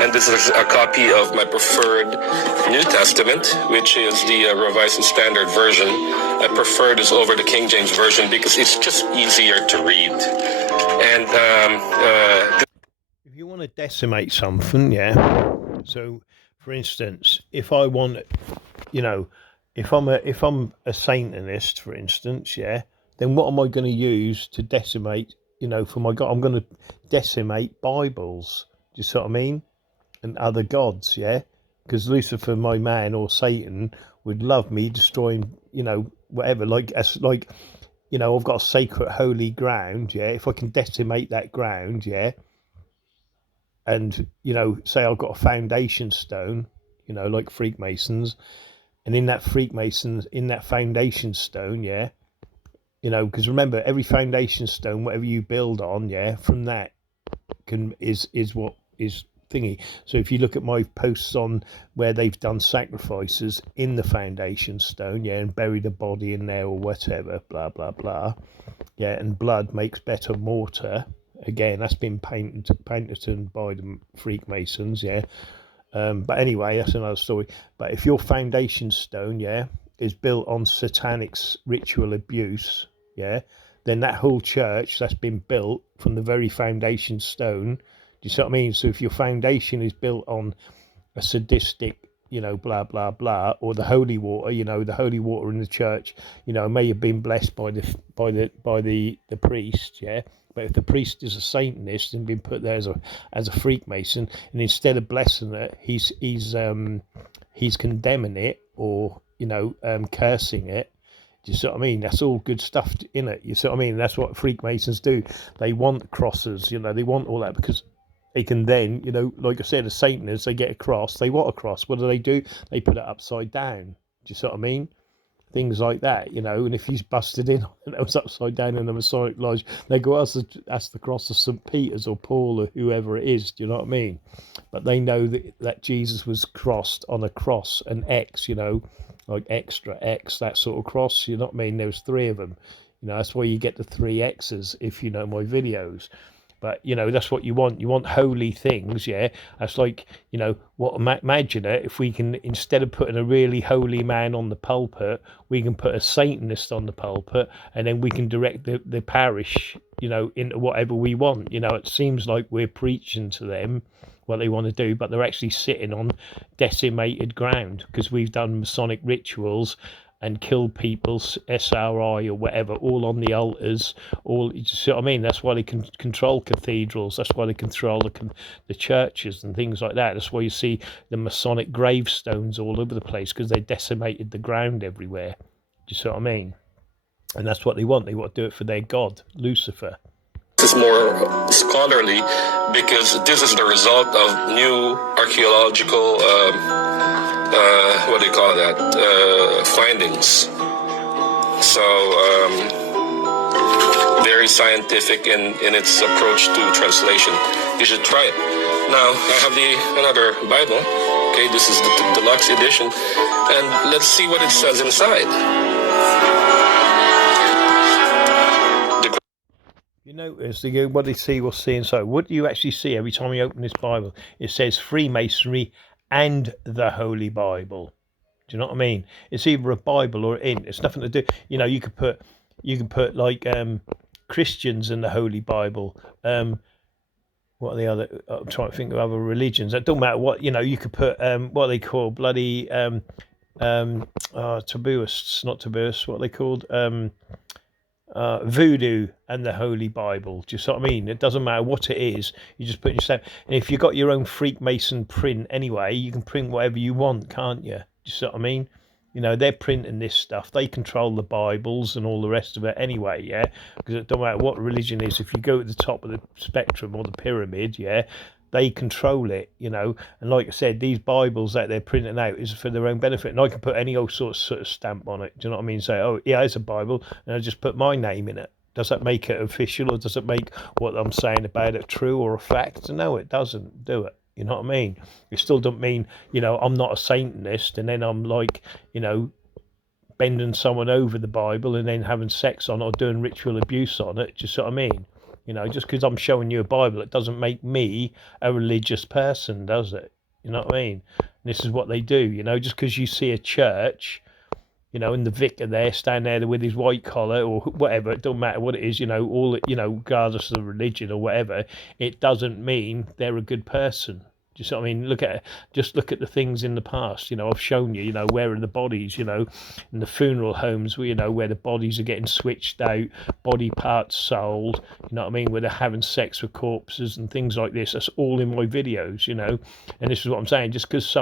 And this is a copy of my preferred New Testament, which is the Revised and Standard Version. I prefer this over the King James Version because it's just easier to read. And if you want to decimate something, yeah. So, for instance, if I want, if I'm a Satanist, for instance, yeah, then what am I going to use to decimate? For my God, I'm going to decimate Bibles. Do you see what I mean? And other gods, yeah? Because Lucifer, my man, or Satan, would love me destroying, whatever. I've got a sacred holy ground, yeah? If I can decimate that ground, yeah? And, say I've got a foundation stone, like Freakmasons, and in that foundation stone, yeah? Because remember, every foundation stone, whatever you build on, yeah, from that is what is thingy. So if you look at my posts on where they've done sacrifices in the foundation stone, yeah, and buried a body in there or whatever, blah blah blah, yeah, and blood makes better mortar. Again, that's been painted by the Freakmasons, yeah. But anyway, that's another story. But if your foundation stone, yeah, is built on satanic ritual abuse, yeah, then that whole church that's been built from the very foundation stone, do you see what I mean? So if your foundation is built on a sadistic, blah blah blah, or the holy water, the holy water in the church, may have been blessed by the priest, yeah. But if the priest is a Satanist and been put there as a Freemason, and instead of blessing it, he's condemning it, or cursing it. Do you see what I mean? That's all good stuff in it. You see what I mean? That's what Freakmasons do. They want crosses, they want all that, because they can then, like I said, as Satanists, they get a cross. They want a cross. What do? They put it upside down. Do you see what I mean? Things like that, and if he's busted in and it was upside down in the Masonic lodge, they go, that's the cross of St. Peter's or Paul or whoever it is. Do you know what I mean? But they know that Jesus was crossed on a cross, an X, like extra X, that sort of cross. You know what I mean? There was 3 of them. That's why you get the 3 X's if you know my videos. But, that's what you want. You want holy things, yeah? That's like, imagine it, if we can, instead of putting a really holy man on the pulpit, we can put a Satanist on the pulpit, and then we can direct the parish, into whatever we want. It seems like we're preaching to them what they want to do, but they're actually sitting on decimated ground, because we've done Masonic rituals and kill people's SRI or whatever, all on the altars, you see what I mean? That's why they can control cathedrals. That's why they control the churches and things like that. That's why you see the Masonic gravestones all over the place, because they decimated the ground everywhere. Do you see what I mean? And that's what they want. They want to do it for their god, Lucifer. This is more scholarly because this is the result of new archaeological, what do you call that, findings. So, very scientific in its approach to translation. You should try it. Now, I have another Bible. Okay, this is the deluxe edition. And let's see what it says inside. You notice what they see will see inside. What do you actually see every time you open this Bible? It says Freemasonry and the Holy Bible. Do you know what I mean? It's either a Bible or in. It's nothing to do. You know, you could put like Christians in the Holy Bible. What are the other? I'm trying to think of other religions. It don't matter what. You know, you could put what they call bloody tabooists, not tabooists. What are they called? Voodoo and the Holy Bible. Do you see what I mean? It doesn't matter what it is. You just put yourself. And if you've got your own Freemason print anyway, you can print whatever you want, can't you? Do you see what I mean? You know, they're printing this stuff. They control the Bibles and all the rest of it anyway, yeah? Because it don't matter what religion is. If you go at the top of the spectrum or the pyramid, yeah, they control it, you know. And like I said, these Bibles that they're printing out is for their own benefit. And I can put any old sort of stamp on it. Do you know what I mean? Say, oh, yeah, it's a Bible. And I just put my name in it. Does that make it official, or does it make what I'm saying about it true or a fact? No, it doesn't do it. You know what I mean? It still don't mean, you know, I'm not a Satanist and then I'm like, you know, bending someone over the Bible and then having sex on it or doing ritual abuse on it. Just what I mean? You know, just because I'm showing you a Bible, it doesn't make me a religious person, does it? You know what I mean? And this is what they do, you know, just because you see a church, you know, and the vicar there, standing there with his white collar or whatever, it don't matter what it is, you know, all, you know, regardless of the religion or whatever, it doesn't mean they're a good person. Do you see what I mean? Just look at the things in the past. You know, I've shown you, you know, where are the bodies, you know, in the funeral homes, where, you know, where the bodies are getting switched out, body parts sold, you know what I mean, where they're having sex with corpses and things like this. That's all in my videos, you know, and this is what I'm saying. Just because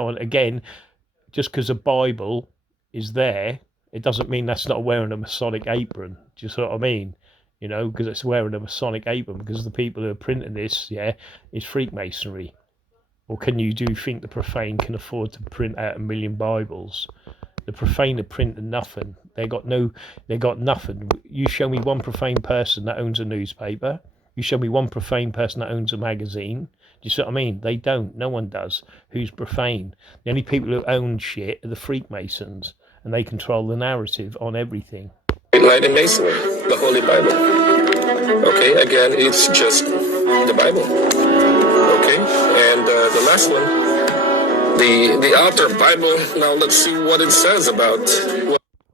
a Bible is there, it doesn't mean that's not wearing a Masonic apron. Do you see what I mean? You know, because it's wearing a Masonic apron, because the people who are printing this, yeah, is Freakmasonry. Or do you think the Profane can afford to print out 1 million Bibles? The Profane are printing nothing. They got nothing. You show me one Profane person that owns a newspaper. You show me one Profane person that owns a magazine. Do you see what I mean? They don't. No one does. Who's Profane? The only people who own shit are the Freakmasons, and they control the narrative on everything. Light in Masonry, the Holy Bible. Okay, again, it's just the Bible. Okay, and the last one, the outer Bible. Now let's see what it says about.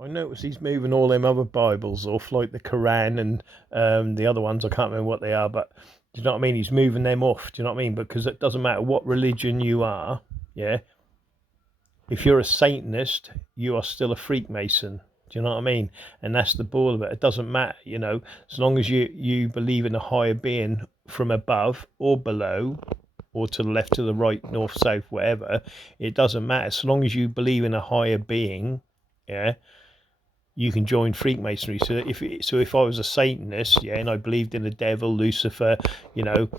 I notice he's moving all them other Bibles off, like the Quran and the other ones. I can't remember what they are, but do you know what I mean? He's moving them off. Do you know what I mean? Because it doesn't matter what religion you are, yeah. If you're a Satanist, you are still a Freemason. Do you know what I mean? And that's the ball of it. It doesn't matter, you know, as long as you believe in a higher being from above or below, or to the left, to the right, north, south, whatever. It doesn't matter. So long as you believe in a higher being, yeah, you can join Freakmasonry. So if I was a Satanist, yeah, and I believed in the devil, Lucifer, you know,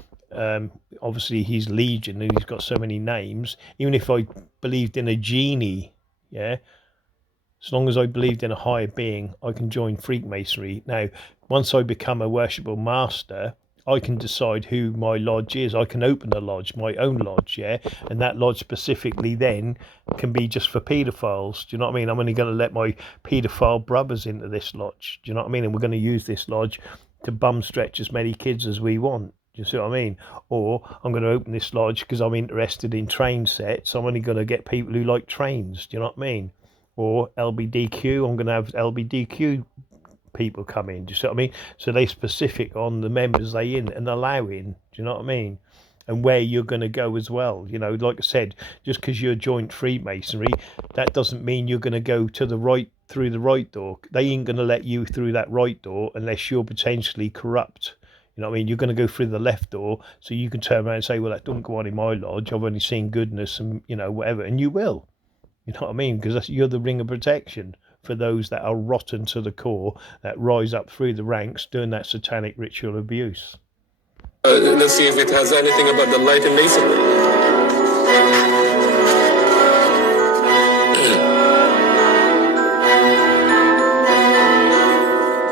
obviously he's Legion and he's got so many names. Even if I believed in a genie, yeah, as long as I believed in a higher being, I can join Freakmasonry. Now, once I become a worshipful master, I can decide who my lodge is. I can open a lodge, my own lodge, yeah? And that lodge specifically then can be just for paedophiles. Do you know what I mean? I'm only going to let my paedophile brothers into this lodge. Do you know what I mean? And we're going to use this lodge to bum stretch as many kids as we want. Do you see what I mean? Or I'm going to open this lodge because I'm interested in train sets. I'm only going to get people who like trains. Do you know what I mean? Or LBDQ, I'm going to have LBDQ people come in. Do you see what I mean? So they specific on the members they in and allow in. Do you know what I mean? And where you're going to go as well. You know, like I said, just because you're joint Freemasonry, that doesn't mean you're going to go to the right, through the right door. They ain't going to let you through that right door unless you're potentially corrupt. You know what I mean? You're going to go through the left door, so you can turn around and say, well, that don't go on in my lodge. I've only seen goodness and, you know, whatever. And you will. You know what I mean? Because you're the ring of protection for those that are rotten to the core, that rise up through the ranks doing that satanic ritual abuse. Let's see if it has anything about the light and masonry.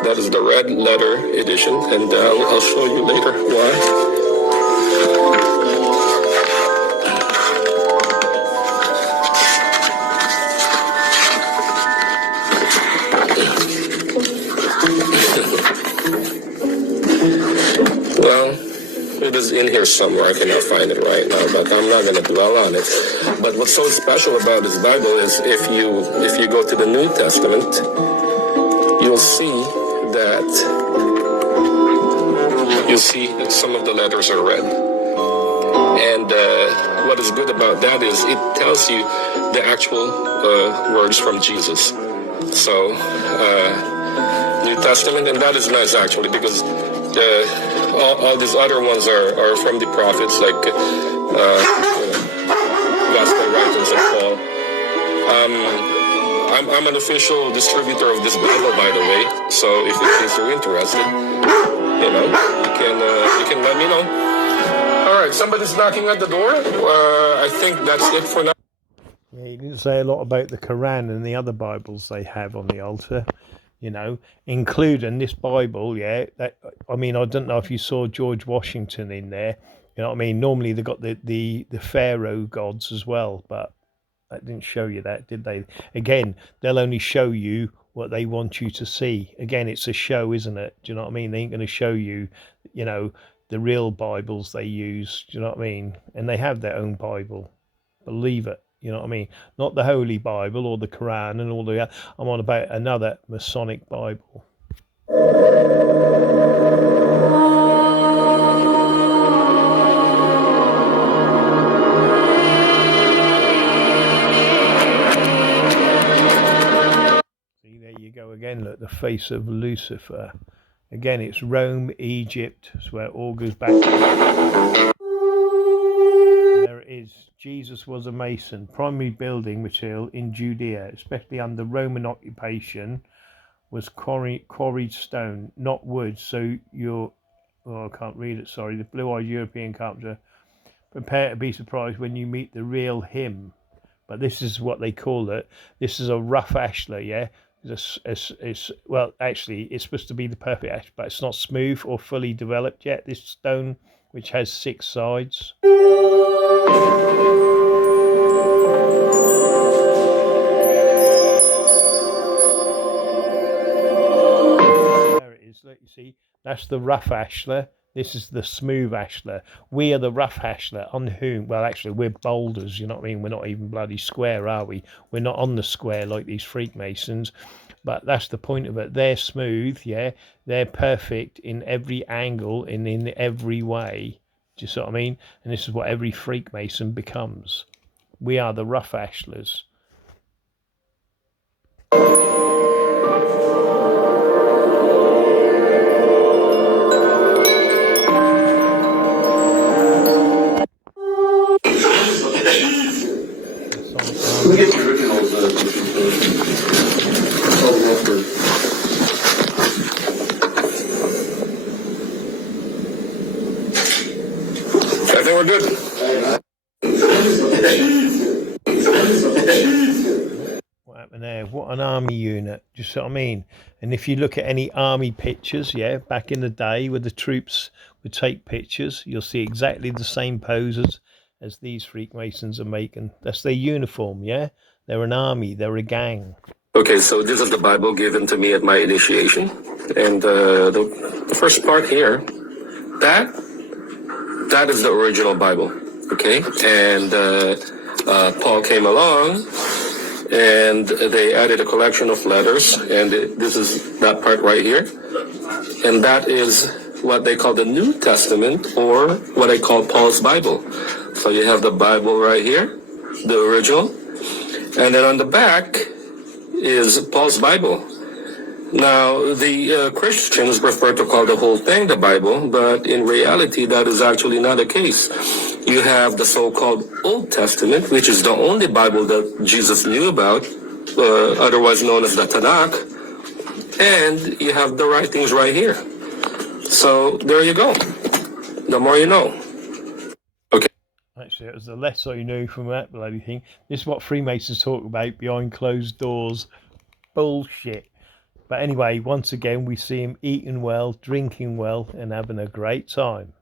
That is the red letter edition, and I'll show you later why. Well, it is in here somewhere. I cannot find it right now, but I'm not going to dwell on it. But what's so special about this Bible is if you go to the New Testament, you'll see that some of the letters are red. And what is good about that is it tells you the actual words from Jesus. So, New Testament, and that is nice actually, because all these other ones are from the prophets, like Gospel writers of Paul. I'm an official distributor of this Bible, by the way. So if in case you're interested, you can let me know. All right, somebody's knocking at the door. I think that's it for now. Yeah, he didn't say a lot about the Quran and the other Bibles they have on the altar, including this Bible. Yeah, I don't know if you saw George Washington in there. You know what I mean? Normally they got the Pharaoh gods as well, but that didn't show you that, did they? Again, they'll only show you what they want you to see. Again, it's a show, isn't it? Do you know what I mean? They ain't going to show you, the real Bibles they use. Do you know what I mean? And they have their own Bible. Believe it. You know what I mean? Not the Holy Bible or the Quran and all the other. I'm on about another Masonic Bible. See, there you go again. Look, the face of Lucifer. Again, it's Rome, Egypt. It's where it all goes back to. There it is. Jesus was a Mason. Primary building material in Judea, especially under Roman occupation, was quarried stone, not wood. So I can't read it, sorry. The blue-eyed European carpenter. Prepare to be surprised when you meet the real him. But this is what they call it. This is a rough ashlar, yeah? Well, actually, it's supposed to be the perfect ash, but it's not smooth or fully developed yet. This stone, which has 6 sides. There it is. Look, you see, that's the rough ashlar. This is the smooth ashlar. We are the rough ashlar on whom, well, actually, we're boulders, you know what I mean? We're not even bloody square, are we? We're not on the square like these Freakmasons. But that's the point of it. They're smooth, yeah? They're perfect in every angle and in every way. Do you see what I mean? And this is what every Freakmason becomes. We are the rough ashlars. Who gets the originals? I think we're good. What happened there? What an army unit. Do you see what I mean? And if you look at any army pictures, yeah, back in the day where the troops would take pictures, you'll see exactly the same poses as these Freakmasons are making. That's their uniform, yeah? They're an army, they're a gang. Okay, so this is the Bible given to me at my initiation. And the first part here, that is the original Bible, okay? And Paul came along and they added a collection of letters, and this is that part right here. And that is what they call the New Testament, or what I call Paul's Bible. So you have the Bible right here, the original, and then on the back is Paul's Bible. Now, the Christians prefer to call the whole thing the Bible, but in reality, that is actually not the case. You have the so-called Old Testament, which is the only Bible that Jesus knew about, otherwise known as the Tanakh, and you have the writings right here. So there you go. The more you know. Okay. Actually, it was the less I knew from that bloody thing. This is what Freemasons talk about behind closed doors. Bullshit. But anyway, once again, we see him eating well, drinking well, and having a great time.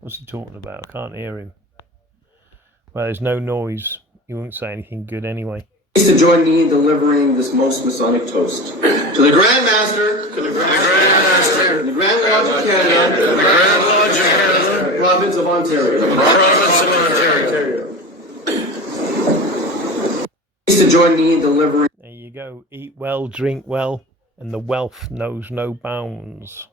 What's he talking about? I can't hear him. Well, there's no noise. He won't say anything good anyway. Please to join me in delivering this most Masonic toast. To the Grand Master, to the Grand Master, the Grand Lodge of Canada, the Grand Lodge of Canada, Province of Ontario, the Province of Ontario. Please to join me in delivering. There you go. Eat well, drink well, and the wealth knows no bounds.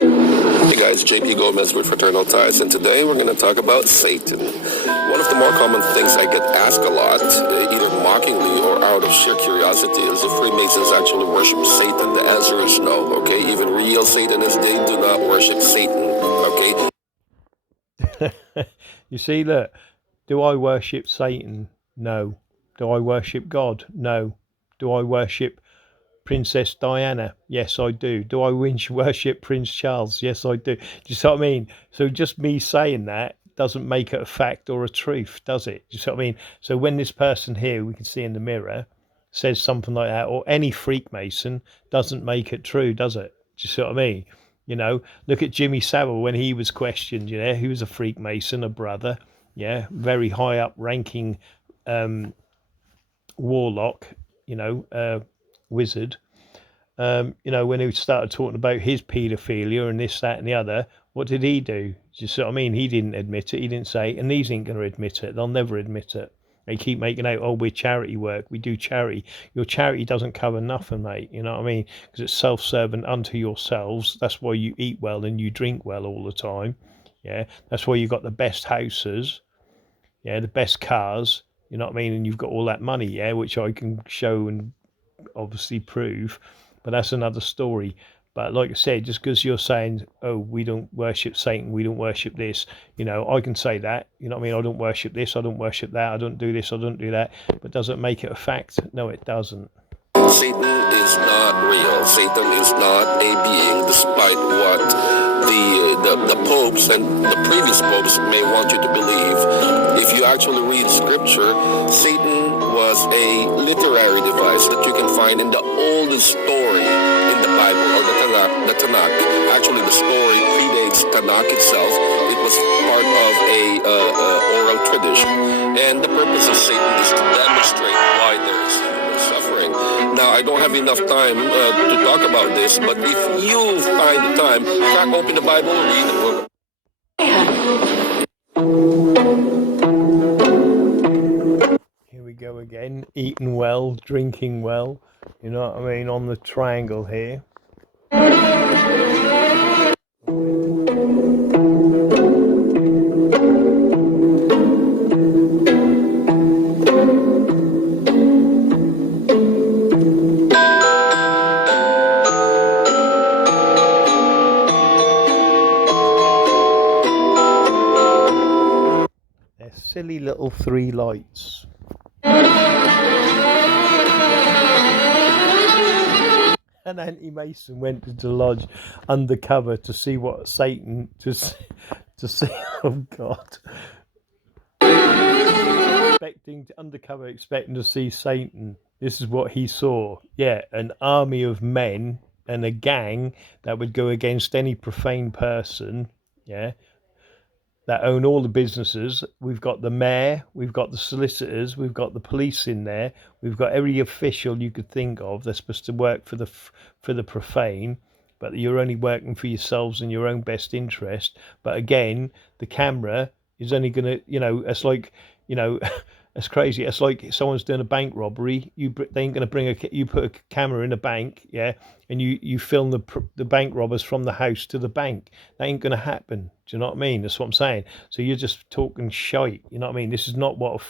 Hey guys, JP Gomez with Fraternal Ties, and today we're going to talk about Satan. One of the more common things I get asked a lot, either mockingly or out of sheer curiosity, is if Freemasons actually worship Satan. The answer is no, okay? Even real Satanists, they do not worship Satan, okay? You see, look, do I worship Satan? No. Do I worship God? No. Do I worship Princess Diana? Yes, I do. Do I worship Prince Charles? Yes, I do. Do you see what I mean? So just me saying that doesn't make it a fact or a truth, does it? Do you see what I mean? So when this person here, we can see in the mirror, says something like that, or any Freakmason, doesn't make it true, does it? Do you see what I mean? You know, look at Jimmy Savile when he was questioned, you know, he was a Freemason, a brother, yeah, very high up ranking warlock, you know, wizard. You know, when he started talking about his paedophilia and this, that, and the other, what did he do? Do you see what I mean? He didn't admit it. He didn't say, and these ain't going to admit it. They'll never admit it. They keep making out, oh, we're charity work. We do charity. Your charity doesn't cover nothing, mate. You know what I mean? Because it's self-serving unto yourselves. That's why you eat well and you drink well all the time. Yeah, that's why you got the best houses. Yeah, the best cars. You know what I mean? And you've got all that money, yeah, which I can show and obviously prove. But that's another story. But like I said, just because you're saying, oh, we don't worship Satan, we don't worship this, you know, I can say that. You know what I mean? I don't worship this, I don't worship that, I don't do this, I don't do that. But does it make it a fact? No, it doesn't. Satan is not real. Satan is not a being, despite what the popes and the previous popes may want you to believe. If you actually read scripture, Satan was a literary device that you can find in the oldest story in the Bible, or the Tanakh. Actually, the story predates Tanakh itself. It was part of a oral tradition. And the purpose of Satan is to demonstrate why there is human suffering. Now, I don't have enough time to talk about this, but if you find the time, crack open the Bible, read the book. Here we go again, eating well, drinking well, you know what I mean, on the triangle here. They're silly little three lights. An anti-Mason went to the lodge undercover to see what Satan, to see, oh God. Expecting to see Satan. This is what he saw. Yeah, an army of men and a gang that would go against any profane person, yeah, that own all the businesses. We've got the mayor, we've got the solicitors, we've got the police in there, we've got every official you could think of that's supposed to work for the profane, but you're only working for yourselves and your own best interest. But again, the camera is only going to, you know, it's like, you know, it's crazy. It's like someone's doing a bank robbery. They ain't going to bring you put a camera in a bank, yeah, and you film the bank robbers from the house to the bank. That ain't going to happen. Do you know what I mean? That's what I'm saying. So you're just talking shite. You know what I mean? This is not what.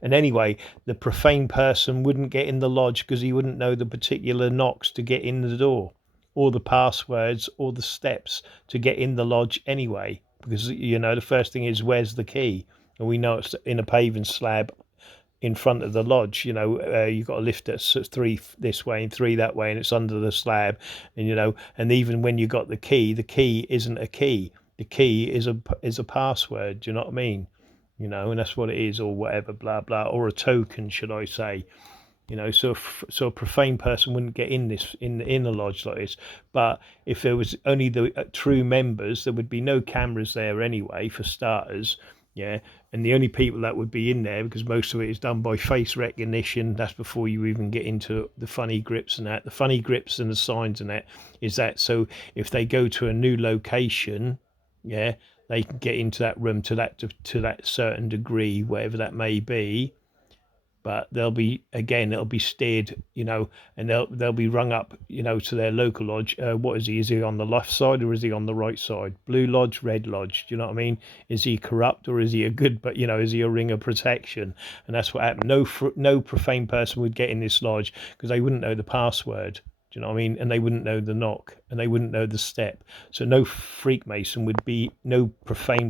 And anyway, the profane person wouldn't get in the lodge because he wouldn't know the particular knocks to get in the door, or the passwords, or the steps to get in the lodge anyway. Because, you know, the first thing is, where's the key? And we know it's in a paving slab in front of the lodge. You've got a lift that's 3 this way and 3 that way, and it's under the slab. And and even when you got the key isn't a key. The key is a password. Do you know what I mean? And that's what it is, or whatever, blah blah, or a token, should I say? So a profane person wouldn't get in a lodge like this. But if there was only the true members, there would be no cameras there anyway, for starters. Yeah, and the only people that would be in there, because most of it is done by face recognition. That's before you even get into the funny grips and that. The funny grips and the signs and that is that. So if they go to a new location, yeah, they can get into that room to that certain degree, whatever that may be. But it'll be steered, and they'll be rung up, to their local lodge. What is he? Is he on the left side or is he on the right side? Blue lodge, red lodge. Do you know what I mean? Is he corrupt or is he a good? But is he a ring of protection? And that's what happened. No profane person would get in this lodge because they wouldn't know the password. Do you know what I mean? And they wouldn't know the knock, and they wouldn't know the step. So no profane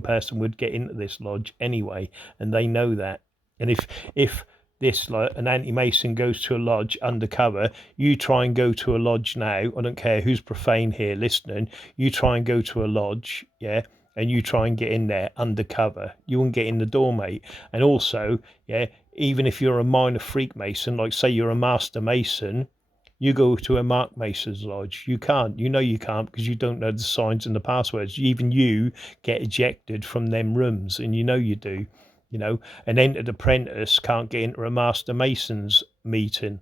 person would get into this lodge anyway, and they know that. And if this, like, an anti-Mason goes to a lodge undercover, you try and go to a lodge now, I don't care who's profane here listening, you try and go to a lodge, yeah, and you try and get in there undercover, you won't get in the door, mate. And also, yeah, even if you're a minor Freakmason, like say you're a Master Mason, you go to a Mark Mason's lodge, you can't, you can't, because you don't know the signs and the passwords. Even you get ejected from them rooms, and you do. An entered apprentice can't get into a Master Mason's meeting.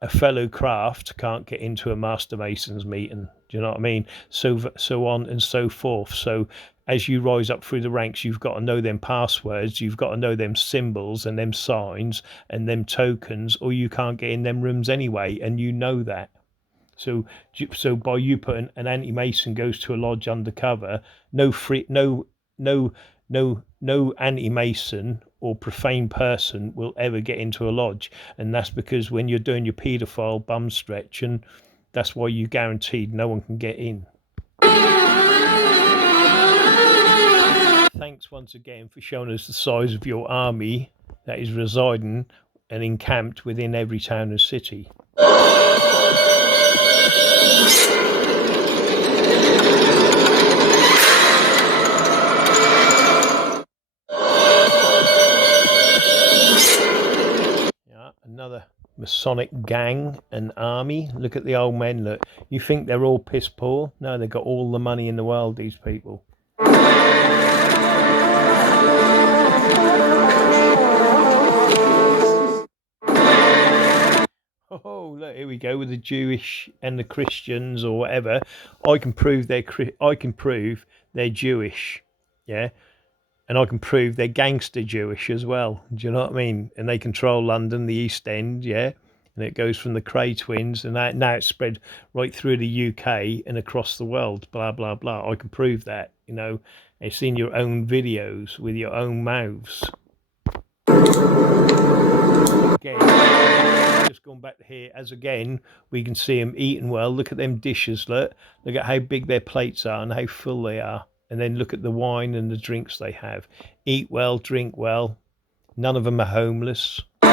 A fellow craft can't get into a Master Mason's meeting. Do you know what I mean? So on and so forth. So as you rise up through the ranks, you've got to know them passwords, you've got to know them symbols and them signs and them tokens, or you can't get in them rooms anyway, and that. So by you putting an anti-Mason goes to a lodge undercover, no anti-Mason or profane person will ever get into a lodge. And that's because when you're doing your paedophile bum stretching, that's why you guaranteed no one can get in. Thanks once again for showing us the size of your army that is residing and encamped within every town and city. Another Masonic gang and army. Look at the old men. Look, you think they're all piss poor? No, they've got all the money in the world, these people. Oh, look, here we go with the Jewish and the Christians or whatever. I can prove they're Jewish, yeah. And I can prove they're gangster Jewish as well. Do you know what I mean? And they control London, the East End, yeah? And it goes from the Cray twins, and now it's spread right through the UK and across the world, blah, blah, blah. I can prove that, It's in your own videos with your own mouths. Again, just going back to here, as again, we can see them eating well. Look at them dishes, look at how big their plates are and how full they are. And then look at the wine and the drinks they have. Eat well, drink well. None of them are homeless. But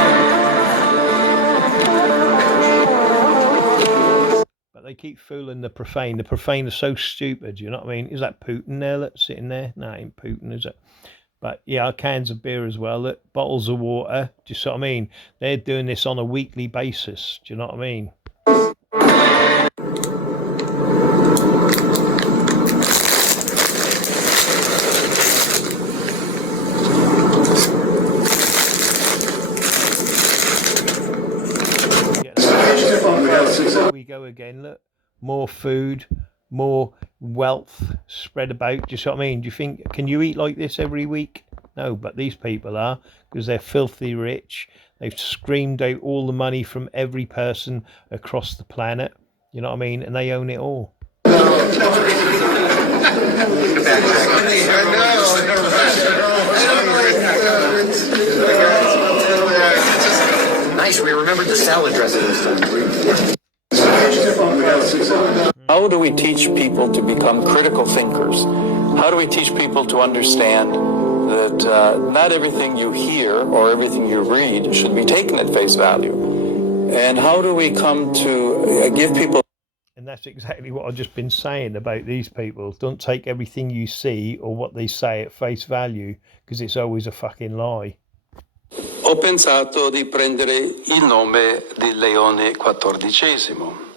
they keep fooling the profane. The profane are so stupid, you know what I mean? Is that Putin there, look, sitting there? No, it ain't Putin, is it? But yeah, cans of beer as well, look, bottles of water. Do you see what I mean? They're doing this on a weekly basis. Do you know what I mean? Here we go again, look, more food, more wealth spread about. Do you see what I mean? Do you think, can you eat like this every week? No, but these people are, because they're filthy rich. They've screamed out all the money from every person across the planet, you know what I mean? And they own it all. Nice, we remembered the salad dressing this time. How do we teach people to become critical thinkers? How do we teach people to understand that not everything you hear or everything you read should be taken at face value. And how do we come to give people... And that's exactly what I've just been saying about these people. Don't take everything you see or what they say at face value, because it's always a fucking lie. Ho pensato di prendere il nome di Leone XIV.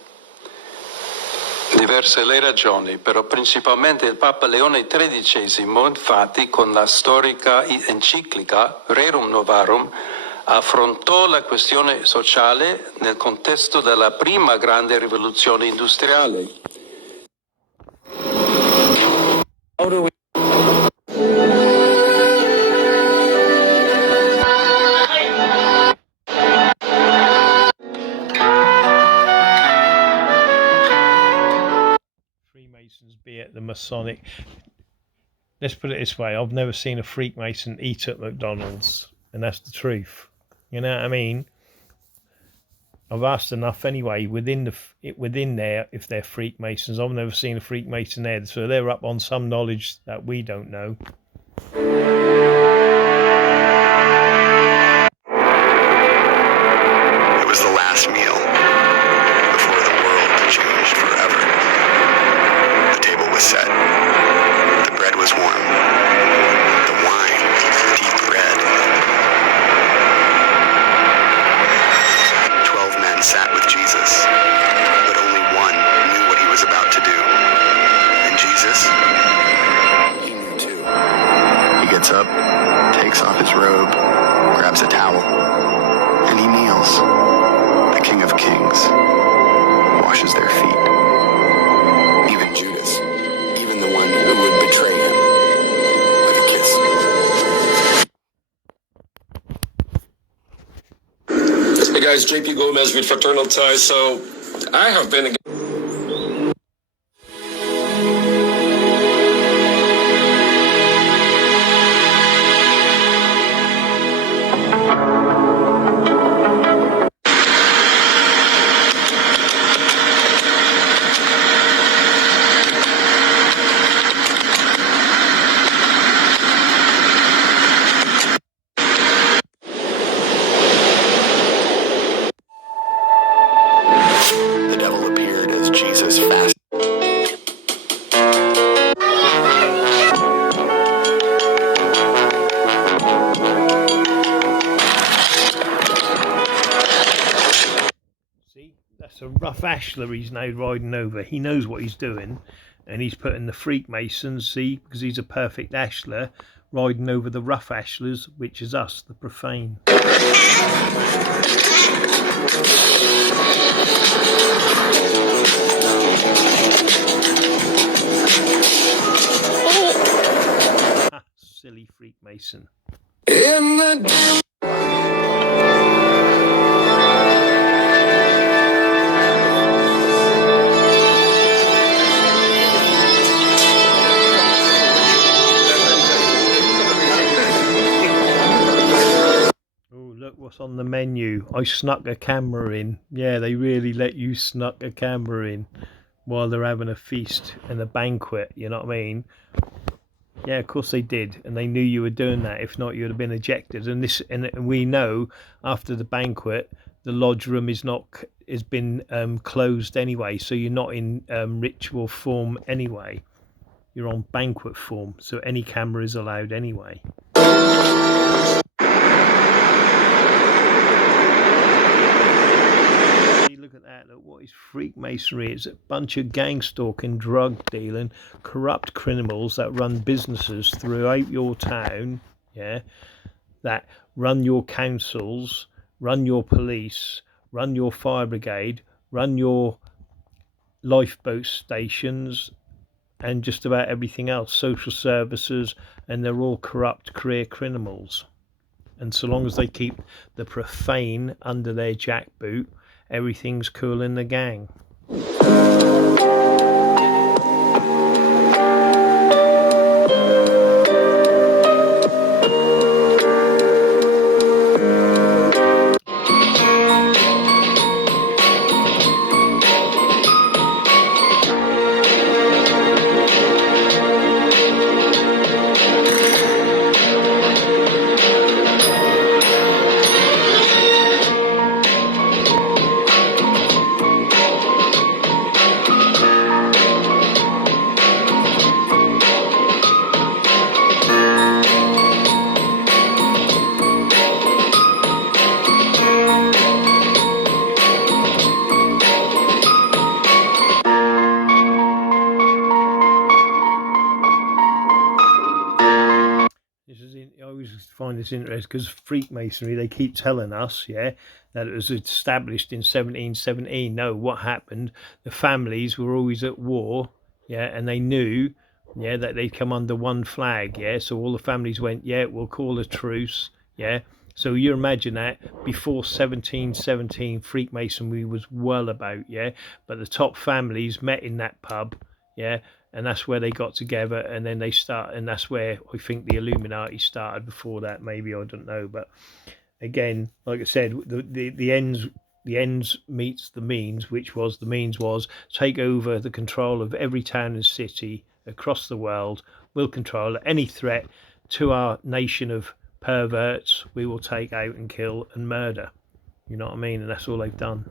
Diverse le ragioni, però principalmente il Papa Leone XIII, infatti, con la storica enciclica Rerum Novarum, affrontò la questione sociale nel contesto della prima grande rivoluzione industriale. How do we... Freemasons be at the Masonic. Let's put it this way: I've never seen a Freemason eat at McDonald's, and that's the truth. You know what I mean? I've asked enough anyway. Within there, if they're Freakmasons, I've never seen a Freemason there, so they're up on some knowledge that we don't know. It was the last meal before the world changed forever. The table was set. The bread was warm. The wine deep red. 12 men sat with Jesus, but only one knew what he was about to do. And Jesus, he knew too. He gets up, takes off his robe, grabs a towel, and he kneels. The King of Kings washes their feet. Even Judas, even the one who would betray him, with a kiss. Hey guys, JP Gomez with Fraternal Ties. So I have been... The devil appeared as Jesus fasted. See, that's a rough ashler he's now riding over. He knows what he's doing, and he's putting the Freakmasons, see, because he's a perfect ashler, riding over the rough ashlers, which is us, the profane. Silly Freakmason. In the... Oh, look what's on the menu. I snuck a camera in. Yeah, they really let you snuck a camera in while they're having a feast and a banquet, you know what I mean? Yeah, of course they did, and they knew you were doing that. If not, you would have been ejected. And we know after the banquet, the lodge room has been closed anyway, so you're not in ritual form anyway. You're on banquet form, so any camera is allowed anyway. Look at that. Look, what is Freakmasonry? It's a bunch of gang stalking, drug dealing, corrupt criminals that run businesses throughout your town, yeah, that run your councils, run your police, run your fire brigade, run your lifeboat stations, and just about everything else, social services, and they're all corrupt career criminals. And so long as they keep the profane under their jackboot, everything's cool in the gang. it's interesting because Freakmasonry, they keep telling us, yeah, that it was established in 1717. No, what happened? The families were always at war, yeah, and they knew, yeah, that they'd come under one flag, yeah. So all the families went, yeah, we'll call a truce, yeah. So you imagine that before 1717, Freakmasonry was well about, yeah. But the top families met in that pub, yeah, and that's where they got together, and then they start, and that's where I think the Illuminati started. Before that, maybe, I don't know, but again, like I said, the ends meets the means, which was the means was take over the control of every town and city across the world. We'll control any threat to our nation of perverts. We will take out and kill and murder. You know what I mean? And that's all they've done.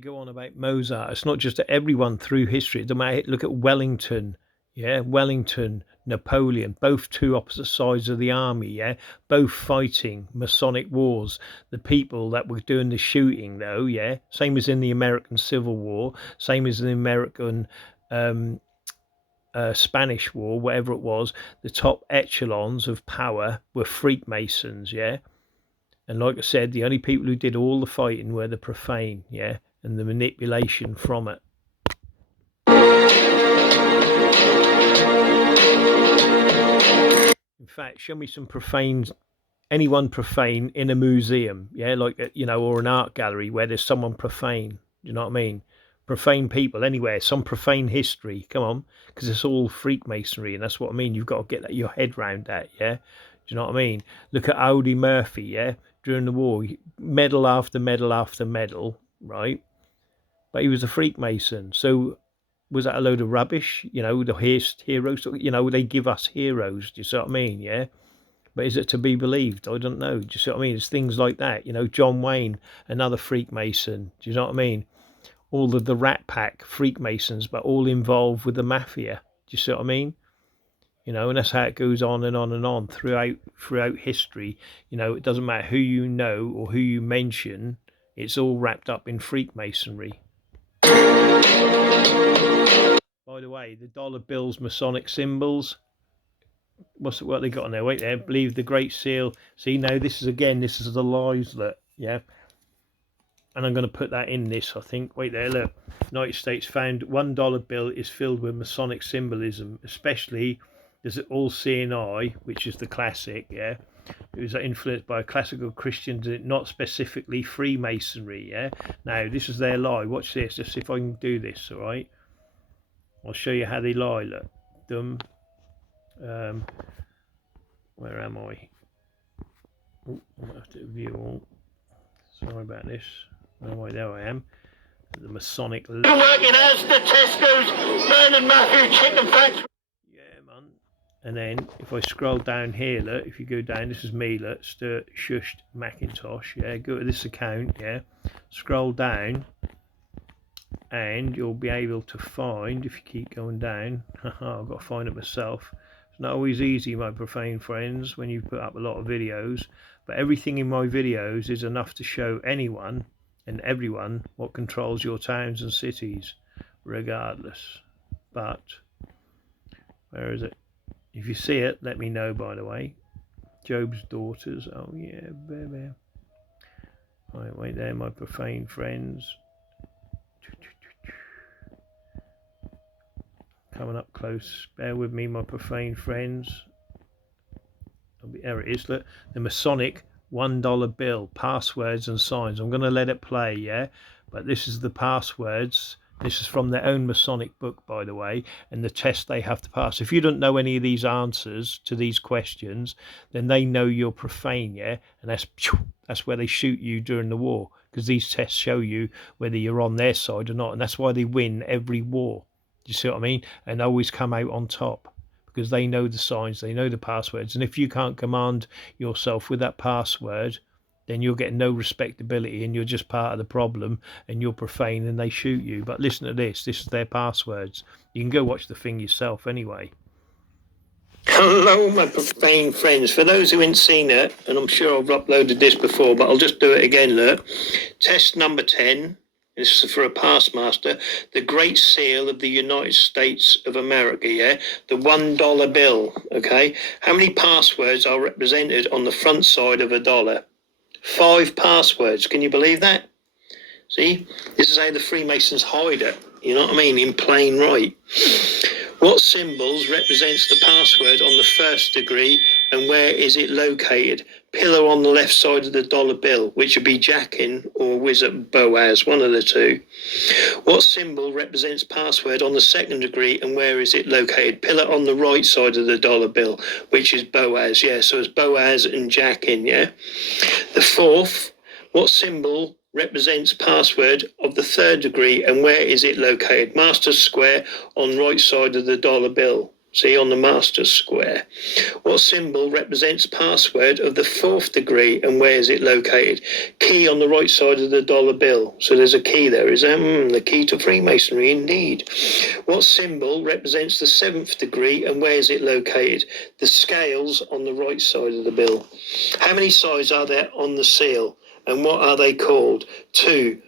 Go on about Mozart. It's not just everyone through history. Look at Wellington, yeah, Wellington, Napoleon, both two opposite sides of the army, yeah, both fighting Masonic wars. The people that were doing the shooting, though, yeah, same as in the American Civil War, same as in the American Spanish War, whatever it was. The top echelons of power were Freakmasons, yeah. And like I said, the only people who did all the fighting were the profane, yeah, and the manipulation from it. In fact, show me some profane, anyone profane in a museum, yeah, like, you know, or an art gallery where there's someone profane. You know what I mean? Profane people anywhere, some profane history. Come on, because it's all Freakmasonry, and that's what I mean. You've got to get your head round that, yeah. Do you know what I mean? Look at Audie Murphy, yeah, during the war, medal after medal after medal, right? But he was a Freakmason. So was that a load of rubbish? You know, the heroes, you know, they give us heroes. Do you see what I mean? Yeah. But is it to be believed? I don't know. Do you see what I mean? It's things like that. You know, John Wayne, another Freakmason. Do you know what I mean? All of the Rat Pack Freakmasons, but all involved with the mafia. Do you see what I mean? You know, and that's how it goes on and on and on throughout history. You know, it doesn't matter who you know or who you mention. It's all wrapped up in Freakmasonry. By the way, the dollar bill's Masonic symbols. What they got on there? Wait there. Believe the Great Seal. See, now this is the lies that, yeah. And I'm going to put that in this, I think. Wait there, look. United States found $1 bill is filled with Masonic symbolism, especially there's all-seeing eye, which is the classic, yeah. It was influenced by classical Christians, not specifically Freemasonry, yeah. Now, this is their lie. Watch this. Just see if I can do this, all right? I'll show you how they lie, look. Where am I? Oh, I might have to view all. Sorry about this. Oh, there I am. The Masonic. Working as the Tesco's burning Matthew chicken factory. Yeah, man. And then if I scroll down here, look, if you go down, this is me, look, Stuart Shushed Macintosh. Yeah, go to this account, yeah. Scroll down, and you'll be able to find, if you keep going down, I've got to find it myself. It's not always easy, my profane friends, when you put up a lot of videos, but everything in my videos is enough to show anyone and everyone what controls your towns and cities, regardless. But where is it? If you see it, let me know, by the way. Job's daughters. Oh yeah, baby. Right, wait there, my profane friends. Coming up close. Bear with me, my profane friends. There it is. Look, the Masonic $1 bill, passwords and signs. I'm going to let it play, yeah. But this is the passwords. This is from their own Masonic book, by the way, and the test they have to pass. If you don't know any of these answers to these questions, then they know you're profane, yeah? And that's where they shoot you during the war, because these tests show you whether you're on their side or not, and that's why they win every war. Do you see what I mean? And always come out on top, because they know the signs, they know the passwords, and if you can't command yourself with that password, then you're getting no respectability and you're just part of the problem and you're profane and they shoot you. But listen to this. This is their passwords. You can go watch the thing yourself anyway. Hello, my profane friends. For those who ain't seen it, and I'm sure I've uploaded this before, but I'll just do it again, look. Test number 10. This is for a past master. The Great Seal of the United States of America, yeah? The $1 bill, okay? How many passwords are represented on the front side of a dollar? 5 passwords. Can you believe that? See? This is how the Freemasons hide it. You know what I mean? In plain right. What symbols represents the password on the first degree and where is it located? Pillar on the left side of the dollar bill, which would be Jackin or Wizard Boaz, one of the two. What symbol represents password on the second degree and where is it located? Pillar on the right side of the dollar bill, which is Boaz, yeah, so it's Boaz and Jackin, yeah. The fourth, what symbol represents password of the third degree and where is it located? Master's square on right side of the dollar bill. See, on the master's square. What symbol represents password of the fourth degree and where is it located? Key on the right side of the dollar bill. So there's a key there, is there? The key to Freemasonry, indeed. What symbol represents the seventh degree and where is it located? The scales on the right side of the bill. How many sides are there on the seal? And what are they called? 2,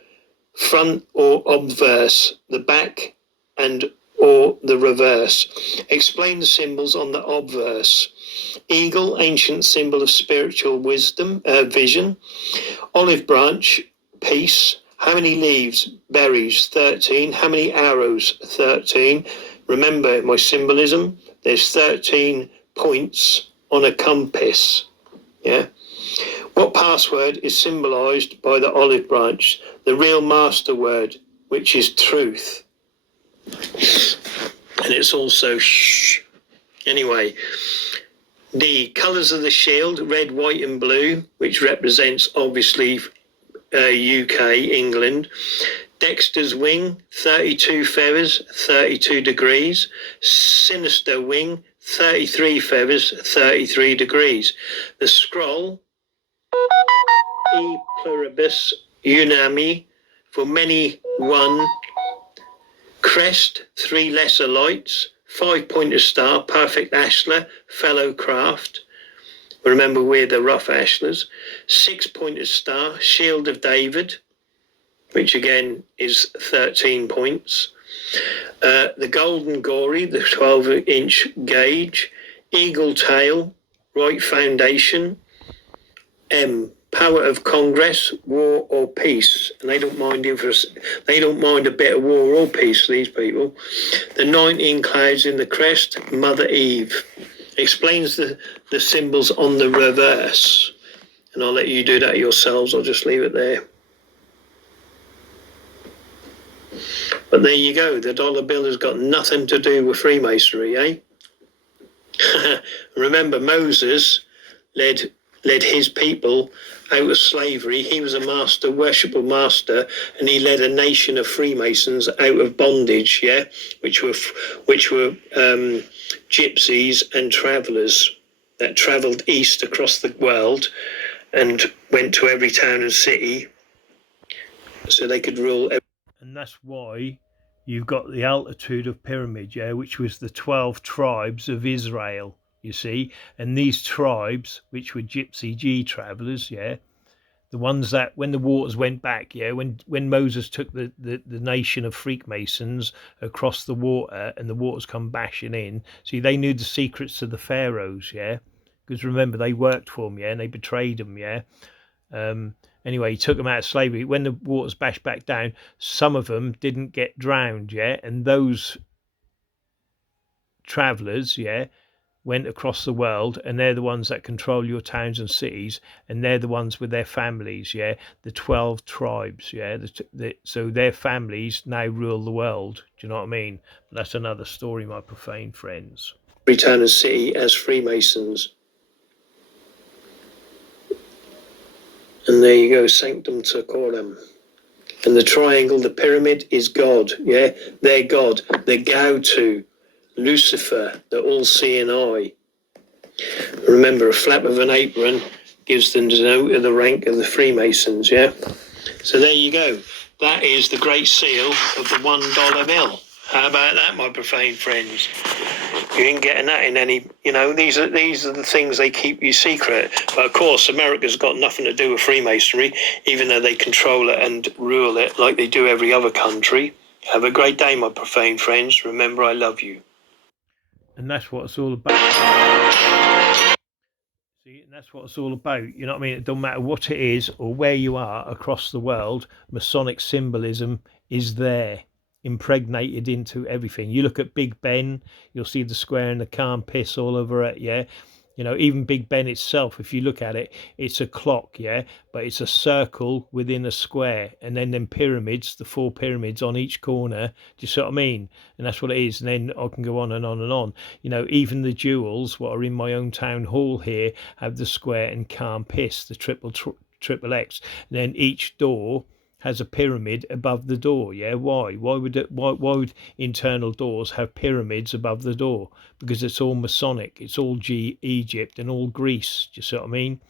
front or obverse, the back and or the reverse. Explain the symbols on the obverse. Eagle, ancient symbol of spiritual wisdom, vision. Olive branch, peace. How many leaves? Berries, 13. How many arrows? 13. Remember my symbolism. There's 13 points on a compass. Yeah. What password is symbolized by the olive branch? The real master word, which is truth. And it's also shh. Anyway, the colours of the shield, red, white and blue, which represents obviously UK, England. Dexter's wing, 32 feathers, 32 degrees. Sinister wing, 33 feathers, 33 degrees. The scroll, E pluribus unami, for many one. Crest, 3 lesser lights. 5-pointed star, perfect ashlar, fellow craft. Remember, we're the rough ashlars. 6-pointed star, shield of David, which again is 13 points. The golden gory, the 12-inch gauge. Eagle tail, right foundation. M, power of Congress, war or peace. And they don't mind a bit of war or peace, these people. The 19 clouds in the crest, Mother Eve. Explains the symbols on the reverse. And I'll let you do that yourselves. I'll just leave it there. But there you go. The dollar bill has got nothing to do with Freemasonry, eh? Remember, Moses led his people out of slavery. He was a master, worshipful master, and he led a nation of Freemasons out of bondage, yeah, which were gypsies and travellers that travelled east across the world and went to every town and city so they could rule. And that's why you've got the altitude of pyramid, yeah, which was the 12 tribes of Israel. You see, and these tribes, which were Gypsy G travellers, yeah, the ones that when the waters went back, yeah, when Moses took the nation of Freakmasons across the water and the waters come bashing in, see, they knew the secrets to the pharaohs, yeah, because remember, they worked for them, yeah, and they betrayed them, yeah. Anyway, he took them out of slavery. When the waters bashed back down, some of them didn't get drowned, yeah, and those travellers, yeah, went across the world, and they're the ones that control your towns and cities, and they're the ones with their families, yeah, the 12 tribes, yeah, so their families now rule the world. Do you know what I mean? But that's another story, my profane friends. Every town and city as Freemasons. And there you go, sanctum secorum. And the triangle, the pyramid, is God, yeah, their God, the go-to. Lucifer, the all-seeing eye. Remember, a flap of an apron gives them the note of the rank of the Freemasons, yeah? So there you go. That is the Great Seal of the $1 bill. How about that, my profane friends? You ain't getting that in any, these are the things they keep you secret. But of course, America's got nothing to do with Freemasonry, even though they control it and rule it like they do every other country. Have a great day, my profane friends. Remember, I love you. And that's what it's all about. See, and that's what it's all about. You know what I mean? It don't matter what it is or where you are across the world, Masonic symbolism is there, impregnated into everything. You look at Big Ben, you'll see the square and the calm piss all over it, yeah? Even Big Ben itself, if you look at it, it's a clock, yeah? But it's a circle within a square. And then them pyramids, the 4 pyramids on each corner, do you see what I mean? And that's what it is. And then I can go on and on and on. Even the jewels, what are in my own town hall here, have the square and calm piss, the triple X. And then each door has a pyramid above the door. Yeah, why would internal doors have pyramids above the door? Because it's all Masonic, it's all Egypt and all Greece. Do you see what I mean?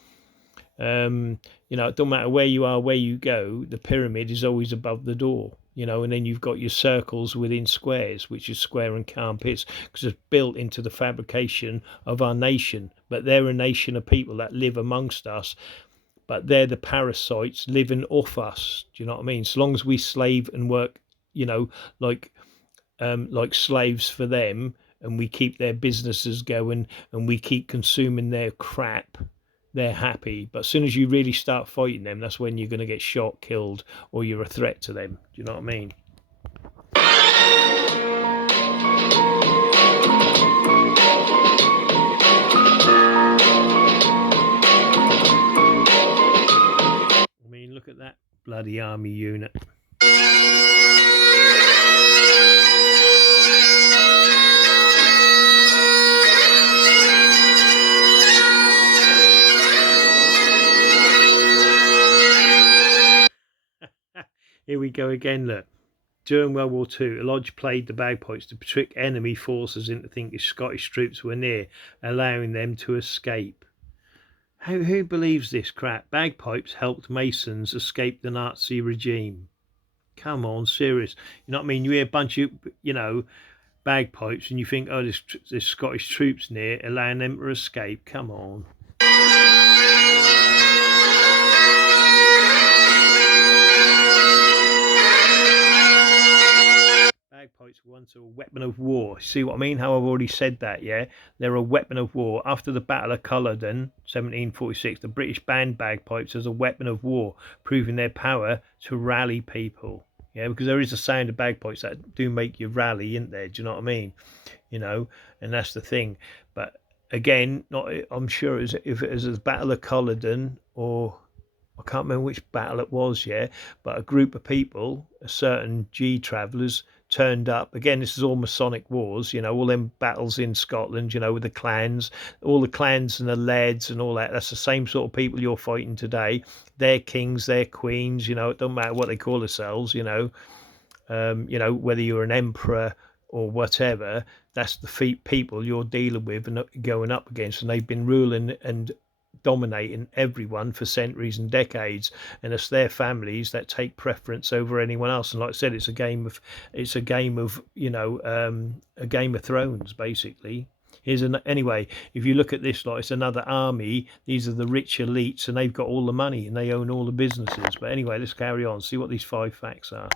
It don't matter where you are, where you go, the pyramid is always above the door. And then you've got your circles within squares, which is square and calm pits, because it's built into the fabrication of our nation. But they're a nation of people that live amongst us, but they're the parasites living off us. Do you know what I mean? So long as we slave and work, like slaves for them, and we keep their businesses going and we keep consuming their crap, they're happy. But as soon as you really start fighting them, that's when you're going to get shot, killed, or you're a threat to them. Do you know what I mean? Look at that bloody army unit. Here we go again, look. During World War II, a lodge played the bagpipes to trick enemy forces into thinking Scottish troops were near, allowing them to escape. Who believes this crap? Bagpipes helped Masons escape the Nazi regime. Come on, serious. You know what I mean? You hear a bunch of, bagpipes and you think, oh, there's Scottish troops near, allowing them to escape. Come on. Bagpipes were once a weapon of war. See what I mean? How I've already said that, yeah? They're a weapon of war. After the Battle of Culloden, 1746, the British banned bagpipes as a weapon of war, proving their power to rally people. Yeah, because there is a sound of bagpipes that do make you rally, isn't there? Do you know what I mean? And that's the thing. But again, I'm sure if it was the Battle of Culloden, or I can't remember which battle it was, yeah, but a group of people, a certain G travellers, turned up. Again, this is all Masonic wars, all them battles in Scotland, with the clans, all the clans and the lads and all that. That's the same sort of people you're fighting today. They're kings, they're queens, it don't matter what they call themselves, whether you're an emperor or whatever, that's the people you're dealing with and going up against, and they've been ruling and dominating everyone for centuries and decades, and it's their families that take preference over anyone else. And like I said, it's a game of a Game of Thrones, basically. Anyway, if you look at this, like, it's another army. These are the rich elites, and they've got all the money and they own all the businesses. But anyway, let's carry on, see what these 5 facts are.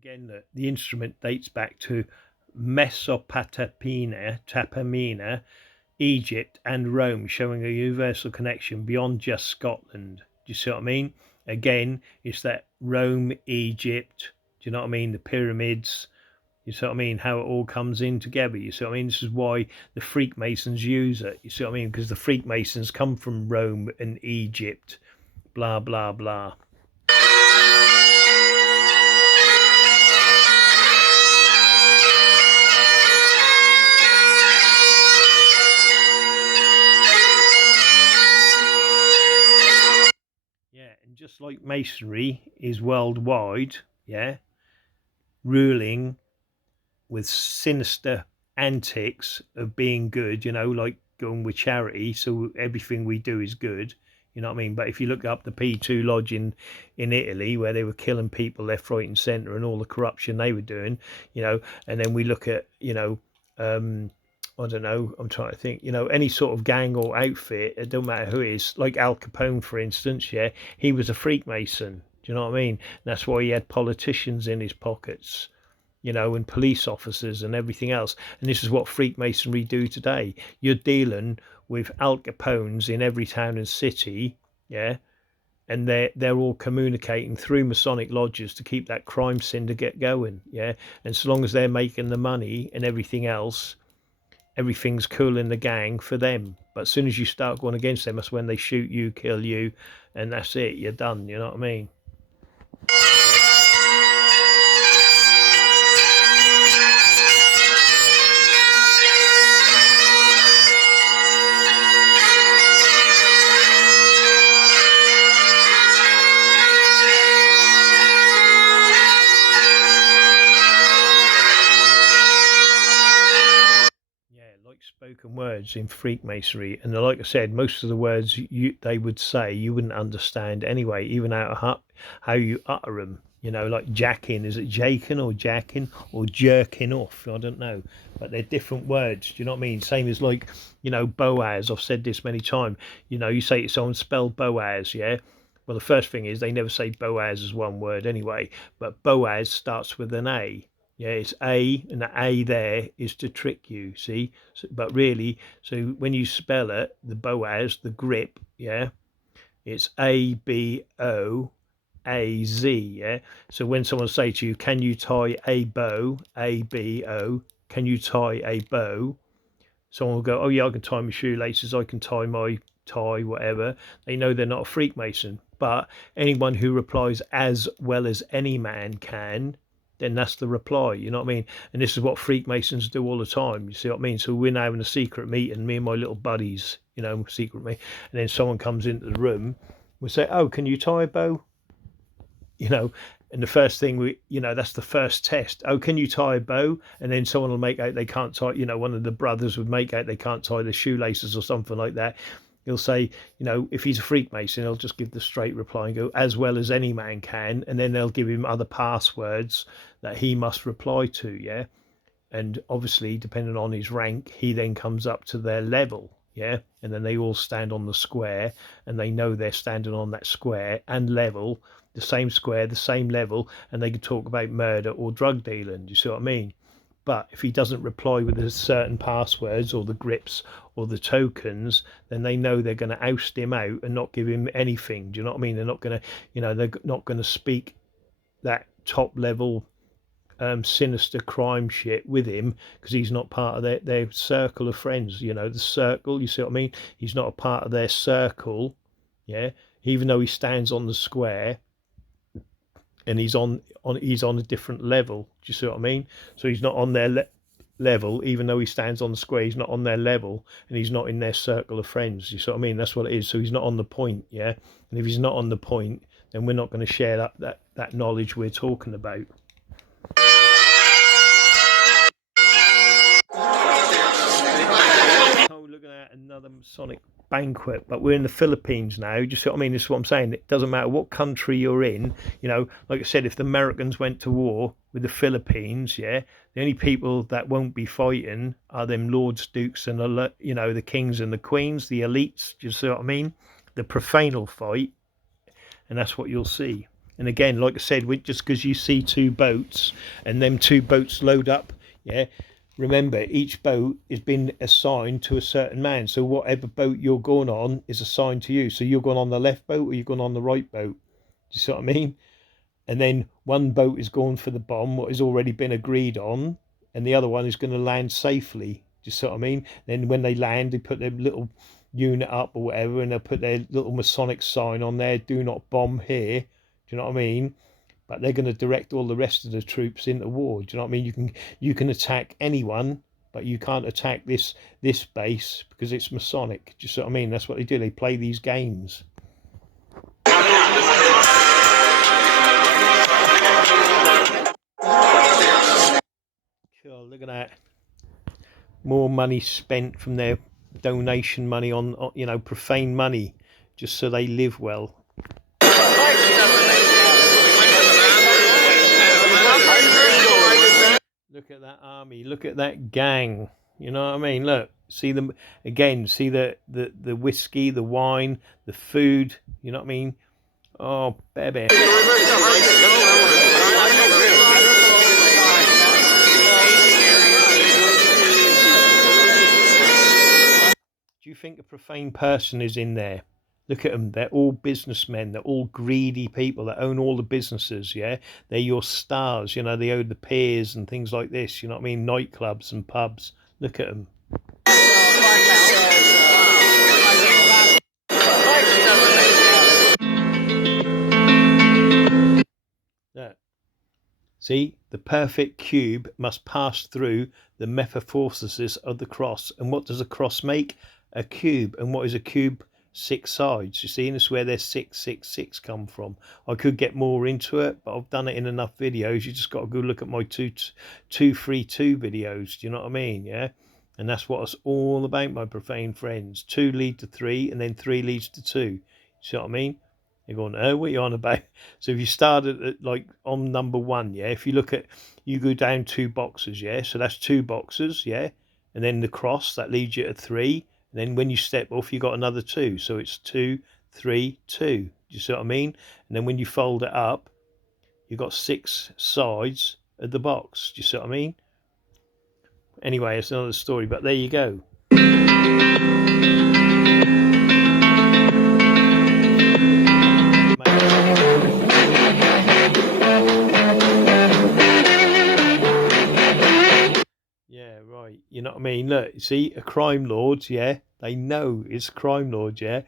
Again, the instrument dates back to Mesopotamia, Egypt and Rome, showing a universal connection beyond just Scotland. Do you see what I mean? Again, it's that Rome, Egypt, do you know what I mean? The pyramids, you see what I mean? How it all comes in together, you see what I mean? This is why the Freakmasons use it, you see what I mean? Because the Freakmasons come from Rome and Egypt, blah, blah, blah. Freemasonry is worldwide, yeah, ruling with sinister antics of being good, like going with charity, so everything we do is good, you know what I mean? But if you look up the P2 Lodge in Italy, where they were killing people left, right and centre, and all the corruption they were doing, and then we look at, I don't know, I'm trying to think, any sort of gang or outfit, it don't matter who it is, like Al Capone, for instance, yeah, he was a Freakmason, do you know what I mean? And that's why he had politicians in his pockets, and police officers and everything else. And this is what Freakmasonry do today. You're dealing with Al Capones in every town and city, yeah, and they're all communicating through Masonic lodges to keep that crime syndicate going, yeah. And so long as they're making the money and everything else, everything's cool in the gang for them. But as soon as you start going against them, that's when they shoot you, kill you, and that's it, you're done, you know what I mean? Spoken words in Freakmasonry, and like I said, most of the words they would say you wouldn't understand anyway, even how you utter them. Like jacking, is it jaking or jacking or jerking off? I don't know, but they're different words. Do you know what I mean? Same as like Boaz. I've said this many times. You say to someone, spell Boaz, yeah. Well, the first thing is they never say Boaz as one word anyway, but Boaz starts with an A. Yeah, it's A, and the A there is to trick you, see? So, but really, so when you spell it, the Boaz, the grip, yeah, it's ABOAZ, yeah? So when someone say to you, can you tie a bow, ABO, can you tie a bow? Someone will go, oh yeah, I can tie my shoelaces, I can tie my tie, whatever. They know they're not a Freakmason. But anyone who replies as well as any man can, then that's the reply, you know what I mean? And this is what Freakmasons do all the time, you see what I mean? So we're now having a secret meeting, me and my little buddies, secret meeting, and then someone comes into the room, we say, oh, can you tie a bow? And the first thing that's the first test. Oh, can you tie a bow? And then someone will make out they can't tie, one of the brothers would make out they can't tie the shoelaces or something like that. He'll say, if he's a Freakmason, he'll just give the straight reply and go, as well as any man can. And then they'll give him other passwords that he must reply to, yeah? And obviously, depending on his rank, he then comes up to their level, yeah? And then they all stand on the square, and they know they're standing on that square and level, the same square, the same level, and they can talk about murder or drug dealing. Do you see what I mean? But if he doesn't reply with the certain passwords or the grips or the tokens, then they know they're going to oust him out and not give him anything. Do you know what I mean? They're not going to, they're not going to speak that top level sinister crime shit with him, because he's not part of their circle of friends. The circle, you see what I mean? He's not a part of their circle, yeah? Even though he stands on the square, and he's on a different level. Do you see what I mean? So he's not on their level, even though he stands on the square. He's not on their level, and he's not in their circle of friends. You see what I mean? That's what it is. So he's not on the point, yeah. And if he's not on the point, then we're not going to share that knowledge we're talking about. Oh, looking at another Masonic banquet, but we're in the Philippines now. Do you see what I mean? This is what I'm saying. It doesn't matter what country you're in, like I said, if the Americans went to war with the Philippines, yeah, the only people that won't be fighting are them lords, dukes, and the kings and the queens, the elites. Do you see what I mean? The Profane will fight, and that's what you'll see. And again, like I said, just because you see two boats and them two boats load up, yeah, remember, each boat has been assigned to a certain man. So whatever boat you're going on is assigned to you. So you're going on the left boat or you're going on the right boat. Do you see what I mean? And then one boat is going for the bomb, what has already been agreed on, and the other one is going to land safely. Do you see what I mean? Then when they land, they put their little unit up or whatever, and they'll put their little Masonic sign on there, do not bomb here. Do you know what I mean? But they're going to direct all the rest of the troops into war. Do you know what I mean? You can attack anyone, but you can't attack this base because it's Masonic. Do you see what I mean? That's what they do. They play these games. more money spent from their donation money on profane money, just so they live well. Look at that army, look at that gang, you know what I mean? Look, see them again, see the whiskey, the wine, the food, you know what I mean? Oh, baby. Do you think a profane person is in there? Look at them. They're all businessmen. They're all greedy people that own all the businesses, yeah? They're your stars, you know, they own the piers and things like this, you know what I mean? Nightclubs and pubs. Look at them. Look. See, the perfect cube must pass through the metamorphosis of the cross. And what does a cross make? A cube. And what is a cube? 6 sides. You see, and this is where their 666 come from. I could get more into it, but I've done it in enough videos. You just got to go look at my 232 videos. Do you know what I mean? Yeah. And that's what it's all about, my profane friends. 2 lead to 3, and then 3 leads to 2. You see what I mean? You're going, oh, what are you on about? So if you started at like on number 1, yeah, if you look at, you go down 2 boxes, yeah, so that's 2 boxes, yeah, and then the cross, that leads you to 3, and then when you step off, you got another 2, so it's 2, 3, 2. Do you see what I mean? And then when you fold it up, you got 6 sides of the box. Do you see what I mean? Anyway, it's another story, but there you go. Yeah, right. You know what I mean? Look, see, a crime lord, yeah, they know it's crime lord, yeah.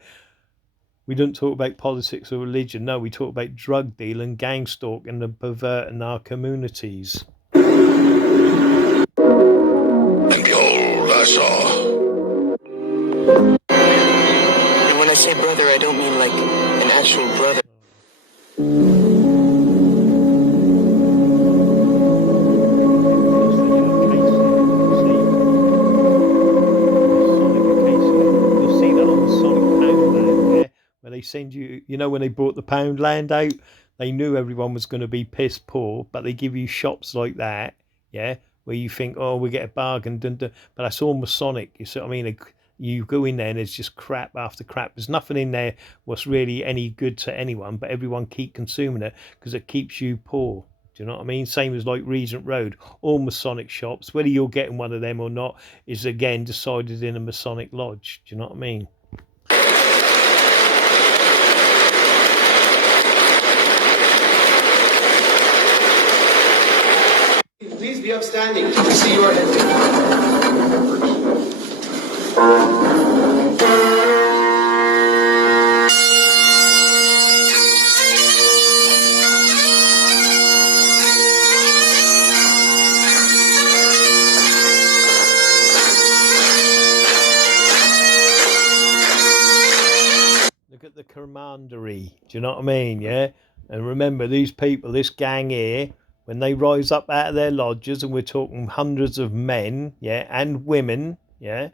We don't talk about politics or religion. No, we talk about drug dealing, gang stalking, and perverting our communities. And behold, I saw. And when I say brother, I don't mean like an actual brother. They send you, you know, when they brought the Poundland out, they knew everyone was going to be piss poor, but they give you shops like that, yeah, where you think, oh, we get a bargain, but that's all Masonic. You see what I mean? You go in there and there's just crap after crap. There's nothing in there what's really any good to anyone, but everyone keep consuming it because it keeps you poor. Do you know what I mean? Same as like Regent Road, all Masonic shops, whether you're getting one of them or not is again decided in a Masonic lodge. Do you know what I mean? Please be upstanding. Can we see your head? Look at the commandery. Do you know what I mean? Yeah. And remember, these people, this gang here, when they rise up out of their lodges, and we're talking hundreds of men, yeah, and women, yeah,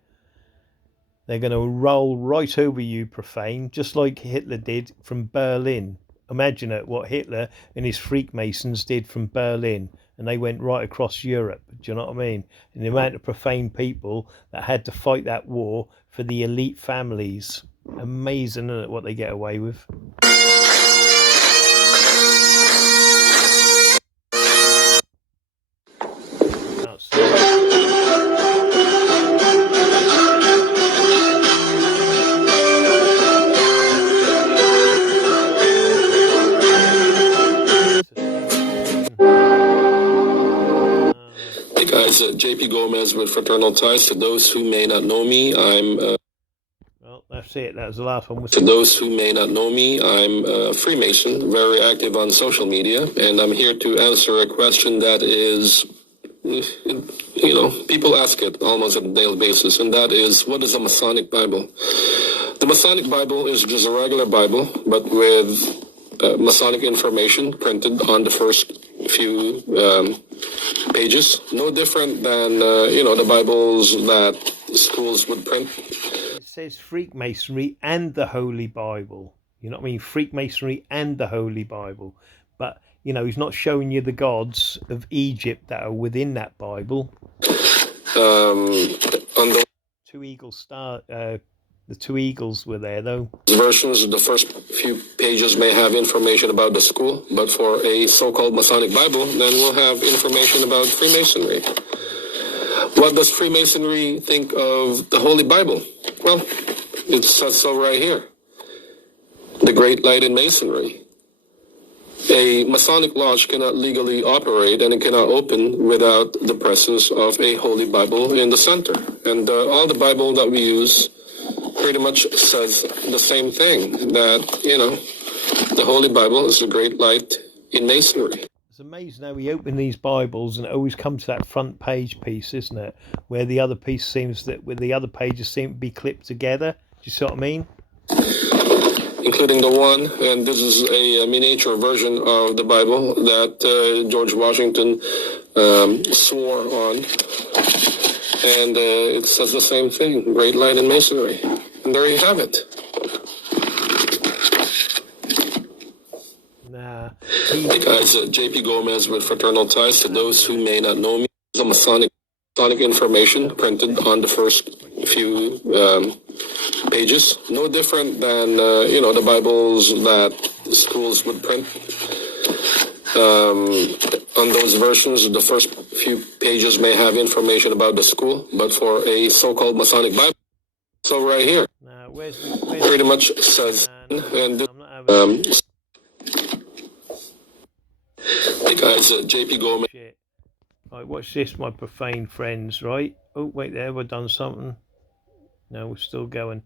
they're going to roll right over you, profane, just like Hitler did from Berlin. Imagine it, what Hitler and his Freakmasons did from Berlin, and they went right across Europe. Do you know what I mean? And the amount of profane people that had to fight that war for the elite families. Amazing, isn't it, what they get away with? Hey guys, JP Gomez with Fraternal Ties. For those who may not know me, I'm well, that's it. That was the last one. For those who may not know me, I'm a Freemason, very active on social media, and I'm here to answer a question that is, you know, people ask it almost on a daily basis, and that is, what is a Masonic Bible? The Masonic Bible is just a regular Bible, but with Masonic information printed on the first few pages. No different than, the Bibles that schools would print. It says Freakmasonry and the Holy Bible. You know what I mean? Freakmasonry and the Holy Bible. But, he's not showing you the gods of Egypt that are within that Bible. On the Two eagles the two eagles were there, though. versions, the first few pages may have information about the school, but for a so-called Masonic Bible, then we'll have information about Freemasonry. What does Freemasonry think of the Holy Bible? Well, it says so right here. The Great Light in Masonry. A Masonic lodge cannot legally operate and it cannot open without the presence of a Holy Bible in the center. And all the Bible that we use pretty much says the same thing, that, the Holy Bible is the Great Light in Masonry. It's amazing how we open these Bibles and it always comes to that front page piece, isn't it? Where the other piece where the other pages seem to be clipped together. Do you see what I mean? Including the one, and this is a miniature version of the Bible that George Washington swore on. And it says the same thing, Great Light in Masonry. And there you have it. Nah. Hey guys, J.P. Gomez with Fraternal Ties. To those who may not know me, the Masonic information printed on the first few pages. No different than, the Bibles that schools would print. On those versions, the first few pages may have information about the school, but for a so-called Masonic Bible, so right here, pretty much says, and hey guys, J.P. Gomez. Right, watch this, my profane friends, right? Oh, wait there, we've done something. No, we're still going.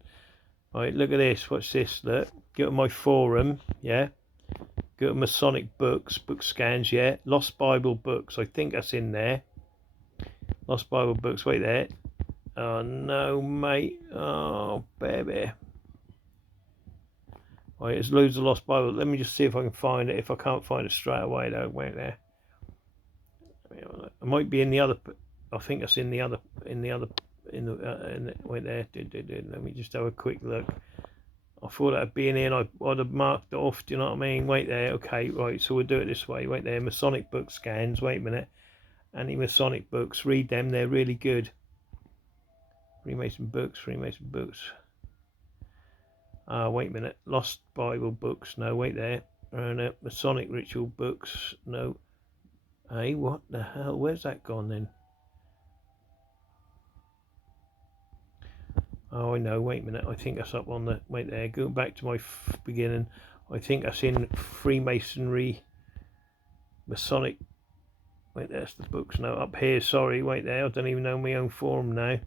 Right, look at this, watch this, look. Go to my forum, yeah? Go to Masonic books, book scans, yeah? Lost Bible books, I think that's in there. Lost Bible books, wait there. Oh, no, mate. Oh, baby. Right, there's loads of Lost Bible. Let me just see if I can find it. If I can't find it straight away, though, wait there. It might be in the other. I think that's in the other. Wait there. Let me just have a quick look. I thought that'd be in here, and I'd have marked it off. Do you know what I mean? Wait there. Okay, right. So we'll do it this way. Wait there. Masonic book scans. Wait a minute. Anti-Masonic books. Read them. They're really good. Freemason books. Wait a minute. Lost Bible books. No. Wait there. Masonic ritual books. No. Hey, what the hell? Where's that gone then? Oh, I know. Wait a minute. I think that's up on the... Wait there. Going back to my beginning. I think that's in Freemasonry. Masonic. Wait, that's the books. No, up here. Sorry. Wait there. I don't even know my own forum now.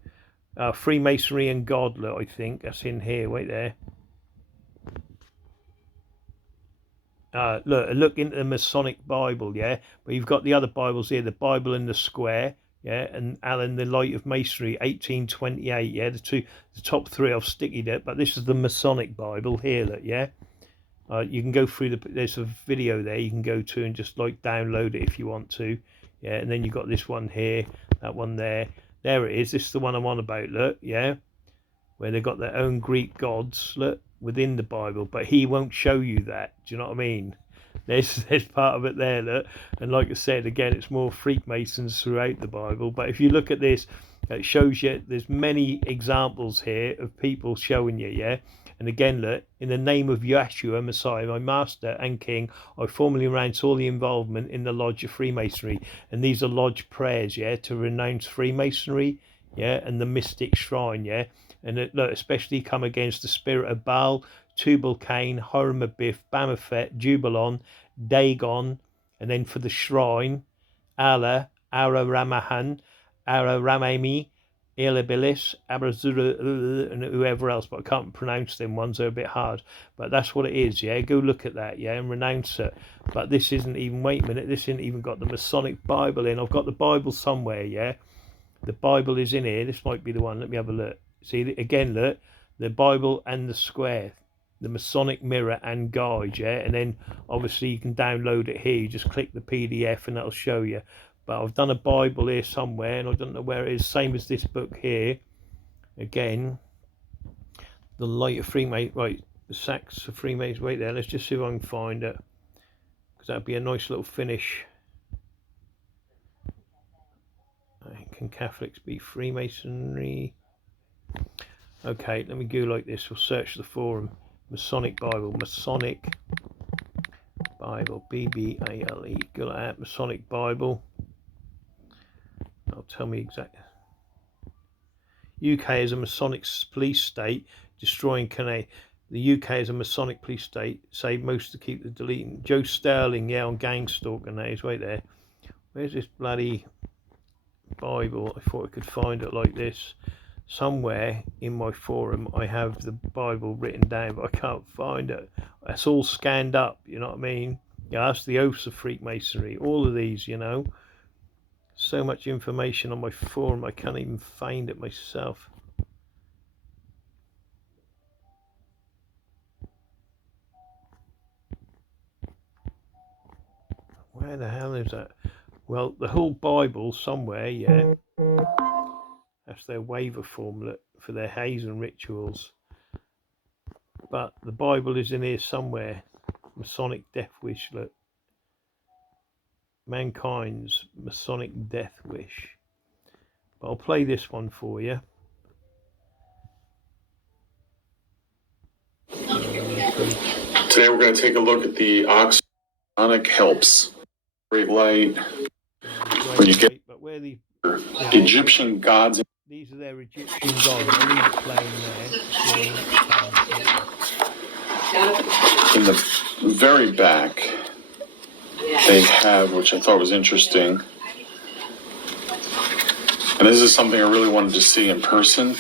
Freemasonry and God, look, I think. That's in here. Wait there. Look into the Masonic Bible, yeah? But you've got the other Bibles here, the Bible in the Square, yeah? And Alan, the Light of Masonry, 1828, yeah? The top three I've stickied it, but this is the Masonic Bible here, look, yeah? You can go through there's a video there you can go to and just like download it if you want to, yeah? And then you've got this one here, that one there. There it is, this is the one I'm on about, look, yeah? Where they've got their own Greek gods, look, within the Bible, but he won't show you that. Do you know what I mean? There's part of it there, look. And like I said, again, it's more Freakmasons throughout the Bible. But if you look at this, it shows you there's many examples here of people showing you, yeah? And again, look, in the name of Yeshua, Messiah, my master and king, I formally renounce all the involvement in the Lodge of Freemasonry. And these are lodge prayers, yeah, to renounce Freemasonry, yeah, and the mystic shrine, yeah? And look, especially come against the spirit of Baal, Tubal-Cain, Horemabith, Bamaphet, Jubalon, Dagon, and then for the shrine, Allah, Ara-Ramahan, Ara-Ramami, Elabilis, Abrazura, and whoever else, but I can't pronounce them ones, they're a bit hard. But that's what it is, yeah? Go look at that, yeah, and renounce it. But this isn't even, wait a minute, this isn't even got the Masonic Bible in. I've got the Bible somewhere, yeah? The Bible is in here. This might be the one. Let me have a look. See, again, look, the Bible and the Square. the Masonic Mirror and Guide, yeah, and then obviously you can download it here. You just click the PDF and that'll show you. But I've done a Bible here somewhere, and I don't know where it is. Same as this book here. Again, the Light of Freemasons, right? The Sacks of Freemasons. Wait there. Let's just see if I can find it, because that'd be a nice little finish. Can Catholics be Freemasonry? Okay, let me go like this. We'll search the forum. Masonic Bible, Masonic Bible, B-B-A-L-E. Go like that, Masonic Bible. That'll tell me exactly. UK is a Masonic police state, destroying Canada. The UK is a Masonic police state, save most to keep the deleting. Joe Sterling, yeah, on gang stalking days. Wait there. Where's this bloody Bible? I thought I could find it like this. Somewhere in my forum I have the Bible written down, but I can't find it. It's all scanned up, you know what I mean? Yeah, that's the Oaths of Freakmasonry. All of these, you know. So much information on my forum, I can't even find it myself. Where the hell is that? Well, the whole Bible somewhere, yeah. That's their waiver formula for their Hazen rituals. But the Bible is in here somewhere. Masonic Death Wish, look. Mankind's Masonic Death Wish. But I'll play this one for you. Today we're going to take a look at the Masonic helps. Great light. When you get but where the Egyptian gods. These are their Egyptian gods. I'll leave it playing there. In the very back, they have, which I thought was interesting, and this is something I really wanted to see in person,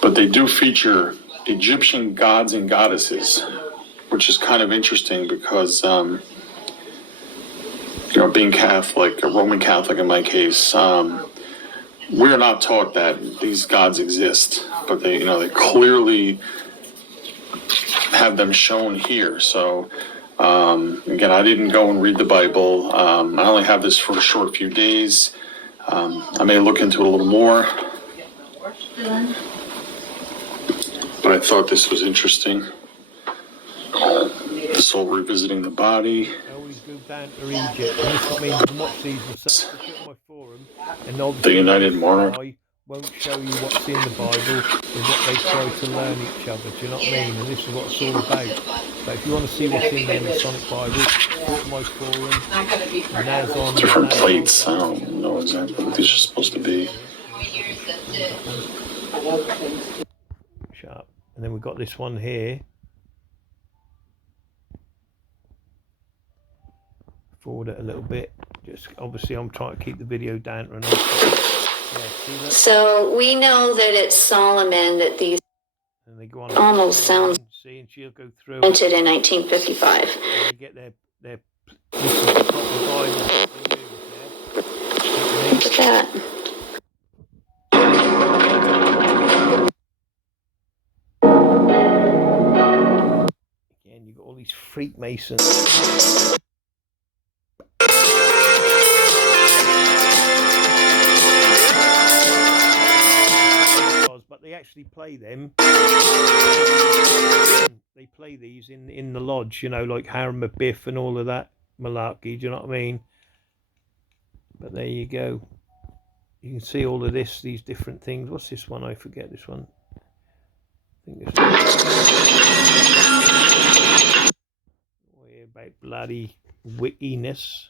but they do feature Egyptian gods and goddesses, which is kind of interesting because, you know, being Catholic, a Roman Catholic in my case, we're not taught that these gods exist, but they, you know, they clearly have them shown here. So, again, I didn't go and read the Bible. I only have this for a short few days. I may look into it a little more, but I thought this was interesting. The soul revisiting the body. I always go down to Egypt. And this, I mean, you can watch these myself. Look at my forum, and obviously The United Monarch. Won't show you what's in the Bible and what they try to learn each other. Do you know what I mean? And this is what it's all about. So if you want to see what's in the Masonic Bible, go to my forum. And there's on Different plates. I don't know exactly what these are supposed to be. Shut up. And then we've got this one here. Forward it a little bit. Just obviously I'm trying to keep the video down to an So we know that it's Solomon that these and they go on almost sounds see, and she'll go through printed in 1955. and they get their this is the proper Bible they use, Look at that. Again, you've got all these Freakmasons. But they actually play them. They play these in the lodge, you know, like Harem of Biff and all of that malarkey. Do you know what I mean? But there you go. You can see all of this, these different things. What's this one? I forget this one. I think this one. Oh, about bloody wittiness.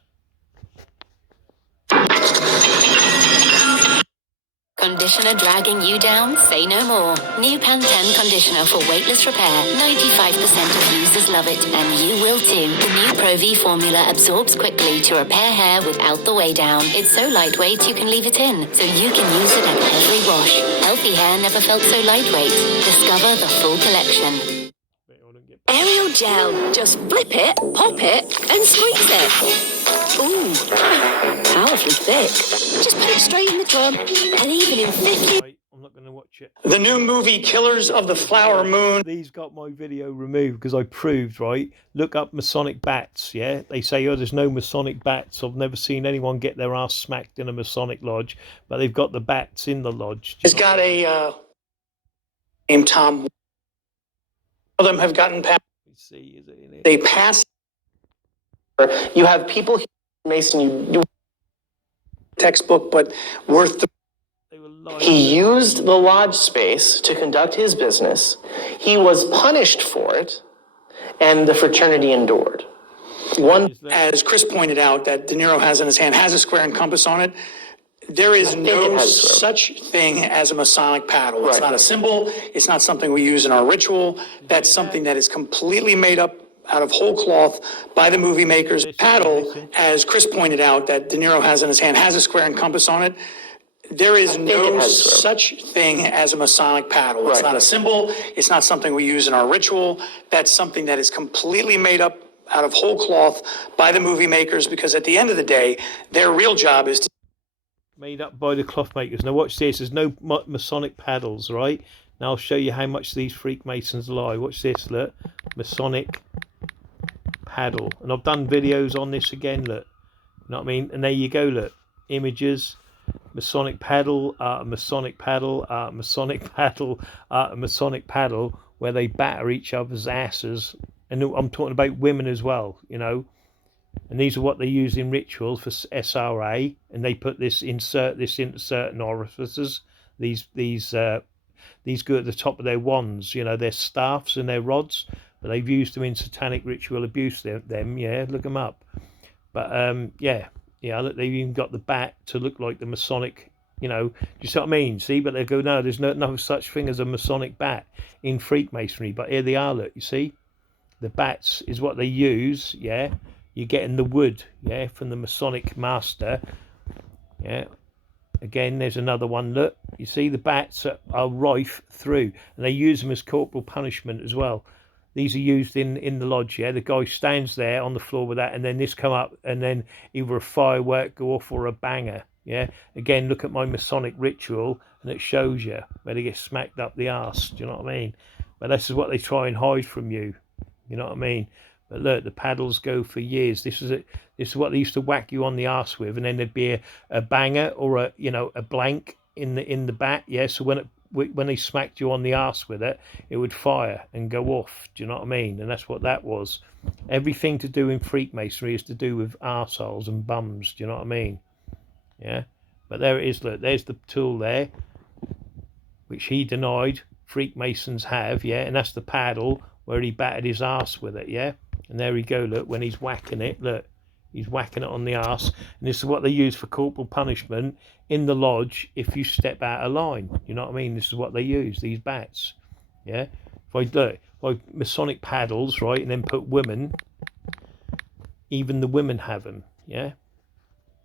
Conditioner dragging you down? Say no more. New Pantene conditioner for weightless repair. 95% of users love it, and you will too. The new Pro V formula absorbs quickly to repair hair without the weigh down. It's so lightweight you can leave it in, so you can use it at every wash. Healthy hair never felt so lightweight. Discover the full collection. Aerial gel. Just flip it, pop it, and squeeze it. Ooh, powerfully thick. Just put it straight in the tub, and even in 50... I'm not going to watch The new movie Killers of the Flower Moon. These got my video removed because I proved, right? Look up Masonic bats, yeah? They say, oh, there's no Masonic bats. I've never seen anyone get their ass smacked in a Masonic lodge, but they've got the bats in the lodge. Has got a named Tom. All of them have gotten past. They pass. You have people here, Mason, you textbook, but worth the. He used the lodge space to conduct his business. He was punished for it, and the fraternity endured. One, as Chris pointed out, that De Niro has in his hand, has a square and compass on it. There is no such thing as a Masonic paddle. It's not a symbol. It's not something we use in our ritual. That's something that is completely made up out of whole cloth by the movie makers. Paddle, as Chris pointed out, that De Niro has in his hand, has a square and compass on it. There is no such thing as a Masonic paddle. It's not a symbol. It's not something we use in our ritual. That's something that is completely made up out of whole cloth by the movie makers, because at the end of the day, their real job is to... Made up by the cloth makers. Now watch this. There's no Masonic paddles, right? Now I'll show you how much these Freakmasons lie. Watch this, look. Masonic paddle. And I've done videos on this again, look. You know what I mean? And there you go, look. Images. Masonic paddle, Masonic paddle, Masonic paddle, Masonic paddle, where they batter each other's asses. And I'm talking about women as well, you know. And these are what they use in ritual for SRA. And they put this, insert this into certain orifices. These go at the top of their wands, you know, their staffs and their rods. But they've used them in satanic ritual abuse, them, yeah, look them up. But, yeah. Yeah, look, they've even got the bat to look like the Masonic, you know, do you see what I mean? See, but they go, no, there's no such thing as a Masonic bat in Freakmasonry. But here they are, look, you see? The bats is what they use, yeah? You're getting the wood, yeah, from the Masonic master, yeah? Again, there's another one, look. You see, the bats are rife through, and they use them as corporal punishment as well. These are used in the lodge, yeah? The guy stands there on the floor with that, and then this come up, and then either a firework go off or a banger, yeah? Again, look at my Masonic ritual, and it shows you where they get smacked up the arse, do you know what I mean? But this is what they try and hide from you, you know what I mean? But look, the paddles go for years. This is what they used to whack you on the arse with, and then there'd be a banger or a blank in the bat, yeah? So when they smacked you on the arse with it, it would fire and go off. Do you know what I mean? And that's what that was. Everything to do in Freakmasonry is to do with arseholes and bums. Do you know what I mean? Yeah. But there it is. Look, there's the tool there, which he denied Freakmasons have. Yeah. And that's the paddle where he battered his arse with it. Yeah. And there we go. Look, when he's whacking it, look. He's whacking it on the arse, and this is what they use for corporal punishment in the lodge if you step out of line. You know what I mean? This is what they use, these bats. Yeah? If I Masonic paddles, right, and then put women, even the women have them. Yeah?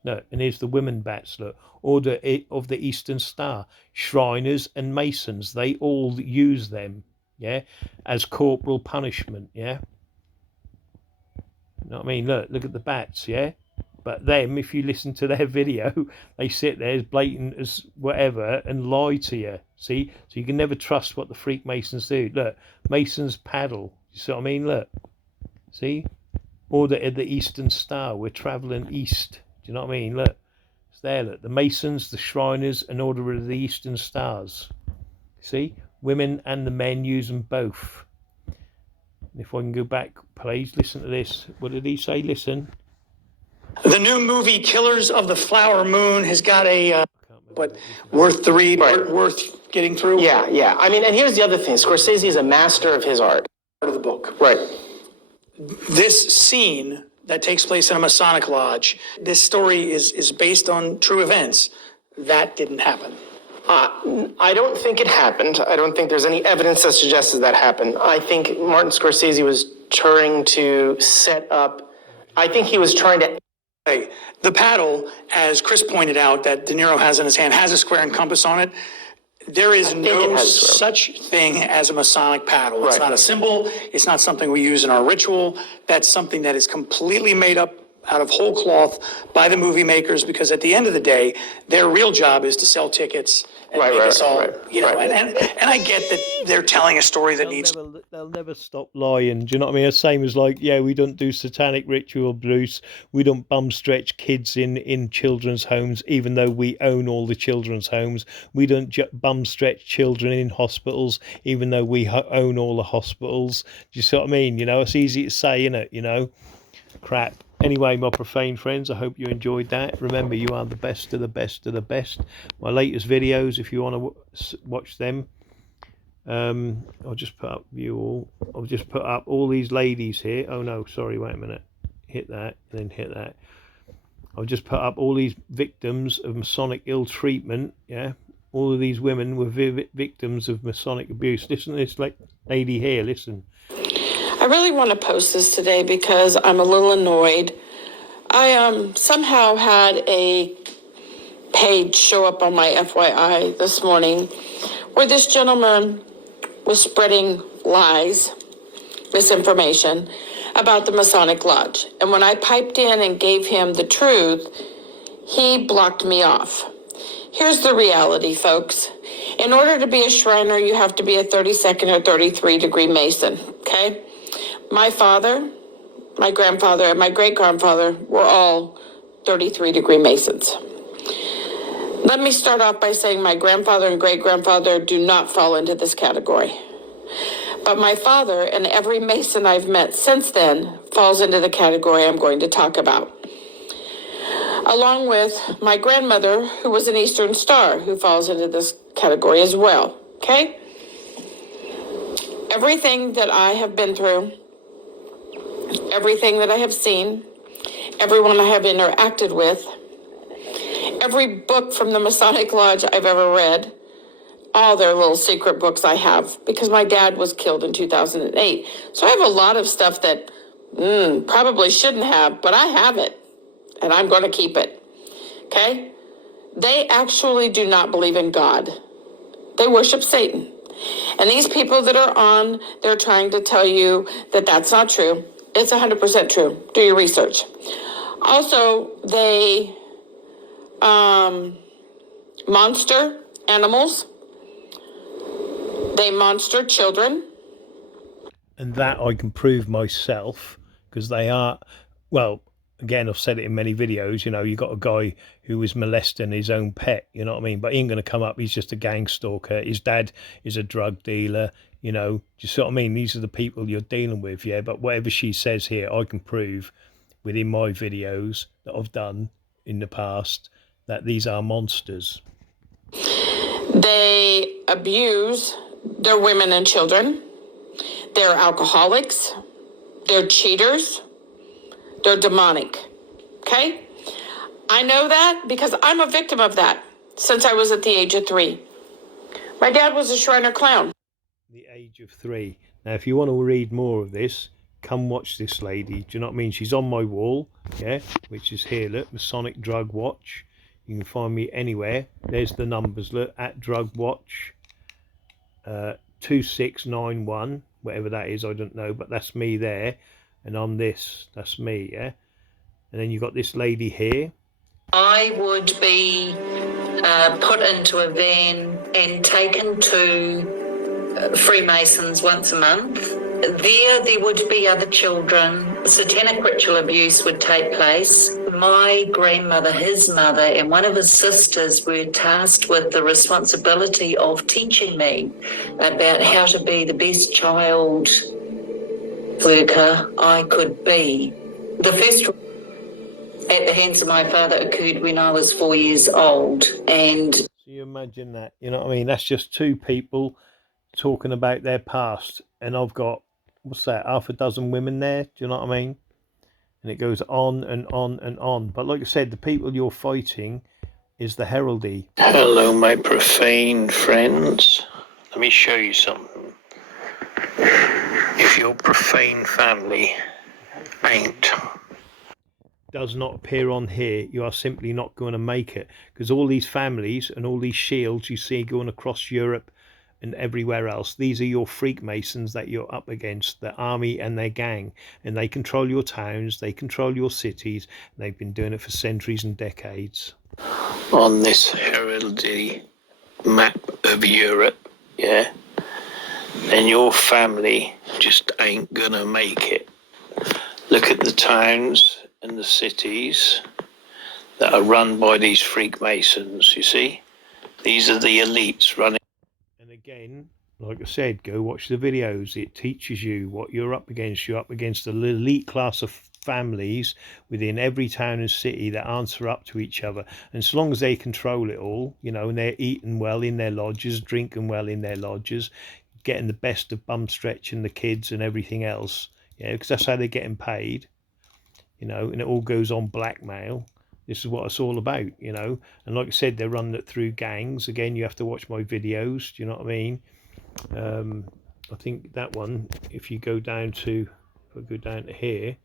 No, and here's the women bats, look. Order of the Eastern Star. Shriners and Masons, they all use them, yeah, as corporal punishment, yeah? You know what I mean? Look at the bats, yeah? But them, if you listen to their video, they sit there as blatant as whatever and lie to you. See? So you can never trust what the Freakmasons do. Look, Masons paddle. You see what I mean? Look. See? Order of the Eastern Star. We're travelling east. Do you know what I mean? Look. It's there, look. The Masons, the Shriners, and Order of the Eastern Stars. See? Women and the men use them both. If I can go back, please, listen to this. What did he say? Listen. The new movie Killers of the Flower Moon has got a, but worth the read, worth getting through. Yeah. I mean, and here's the other thing. Scorsese is a master of his art. Part of the book. Right. This scene that takes place in a Masonic lodge, this story is based on true events. That didn't happen. I don't think it happened. I don't think there's any evidence that suggests that happened. I think Martin Scorsese was trying to set up, I think he was trying to... The paddle, as Chris pointed out, that De Niro has in his hand, has a square and compass on it. There is no such thing as a Masonic paddle. It's not a symbol. It's not something we use in our ritual. That's something that is completely made up out of whole cloth by the movie makers, because at the end of the day, their real job is to sell tickets and make us all, you know, and I get that they're telling a story that they'll never stop lying. Do you know what I mean? The same as like, yeah, we don't do satanic ritual, Bruce. We don't bum stretch kids in children's homes, even though we own all the children's homes. We don't bum stretch children in hospitals, even though we own all the hospitals. Do you see what I mean? You know, it's easy to say, innit? You know, crap. Anyway, my profane friends, I hope you enjoyed that. Remember, you are the best of the best of the best. My latest videos, if you want to watch them, I'll just put up I'll just put up all these ladies here. Oh no, sorry, wait a minute. Hit that, then hit that. I'll just put up all these victims of Masonic ill treatment. Yeah, all of these women were victims of Masonic abuse. Listen to this lady here. Listen. I really want to post this today because I'm a little annoyed. I somehow had a page show up on my FYI this morning where this gentleman was spreading lies, misinformation about the Masonic Lodge. And when I piped in and gave him the truth, he blocked me off. Here's the reality, folks. In order to be a Shriner, you have to be a 32nd or 33 degree Mason, okay? My father, my grandfather, and my great-grandfather were all 33 degree Masons. Let me start off by saying my grandfather and great-grandfather do not fall into this category. But my father and every Mason I've met since then falls into the category I'm going to talk about. Along with my grandmother, who was an Eastern Star, who falls into this category as well, okay? Everything that I have been through, everything that I have seen, everyone I have interacted with, every book from the Masonic Lodge I've ever read, all their little secret books I have, because my dad was killed in 2008. So I have a lot of stuff that probably shouldn't have, but I have it, and I'm going to keep it, okay? They actually do not believe in God. They worship Satan. And these people that are on, they're trying to tell you that that's not true. It's 100% true. Do your research. Also, they monster animals. They monster children. And that I can prove myself, because they are, well, again, I've said it in many videos, you know, you got a guy who was molesting his own pet, you know what I mean? But he ain't going to come up, he's just a gang stalker. His dad is a drug dealer, you know. Do you see what I mean? These are the people you're dealing with, yeah? But whatever she says here, I can prove within my videos that I've done in the past that these are monsters. They abuse their women and children. They're alcoholics. They're cheaters. They're demonic. Okay? I know that because I'm a victim of that since I was at the age of 3. My dad was a Shriner clown. The age of 3. Now, if you want to read more of this, come watch this lady. Do you know what I mean? She's on my wall, yeah, which is here, look, Masonic Drug Watch. You can find me anywhere. There's the numbers, look, at Drug Watch 2691, whatever that is, I don't know, but that's me there. And on this, that's me, yeah? And then you've got this lady here. I would be put into a van and taken to Freemasons once a month. There would be other children. Satanic ritual abuse would take place. My grandmother, his mother, and one of his sisters were tasked with the responsibility of teaching me about how to be the best child worker I could be. The first at the hands of my father occurred when I was 4 years old. And so you imagine that, you know what I mean? That's just two people talking about their past. And I've got, what's that, half a dozen women there, do you know what I mean? And it goes on and on and on. But like I said, the people you're fighting is the heraldry. Hello, my profane friends. Let me show you something. If your profane family does not appear on here, you are simply not going to make it, because all these families and all these shields you see going across Europe, and everywhere else. These are your Freakmasons that you're up against, the army and their gang, and they control your towns, they control your cities, and they've been doing it for centuries and decades. On this heraldry map of Europe, yeah, and your family just ain't gonna make it. Look at the towns and the cities that are run by these Freakmasons, you see? These are the elites running. And again, like I said, go watch the videos. It teaches you what you're up against. You're up against an elite class of families within every town and city that answer up to each other. And so long as they control it all, you know, and they're eating well in their lodges, drinking well in their lodges, getting the best of bum stretching the kids and everything else, yeah, because that's how they're getting paid, you know, and it all goes on blackmail. This is what it's all about, you know. And like I said, they're running it through gangs. Again, you have to watch my videos. Do you know what I mean? I think that one, if you go down to, if I go down to here,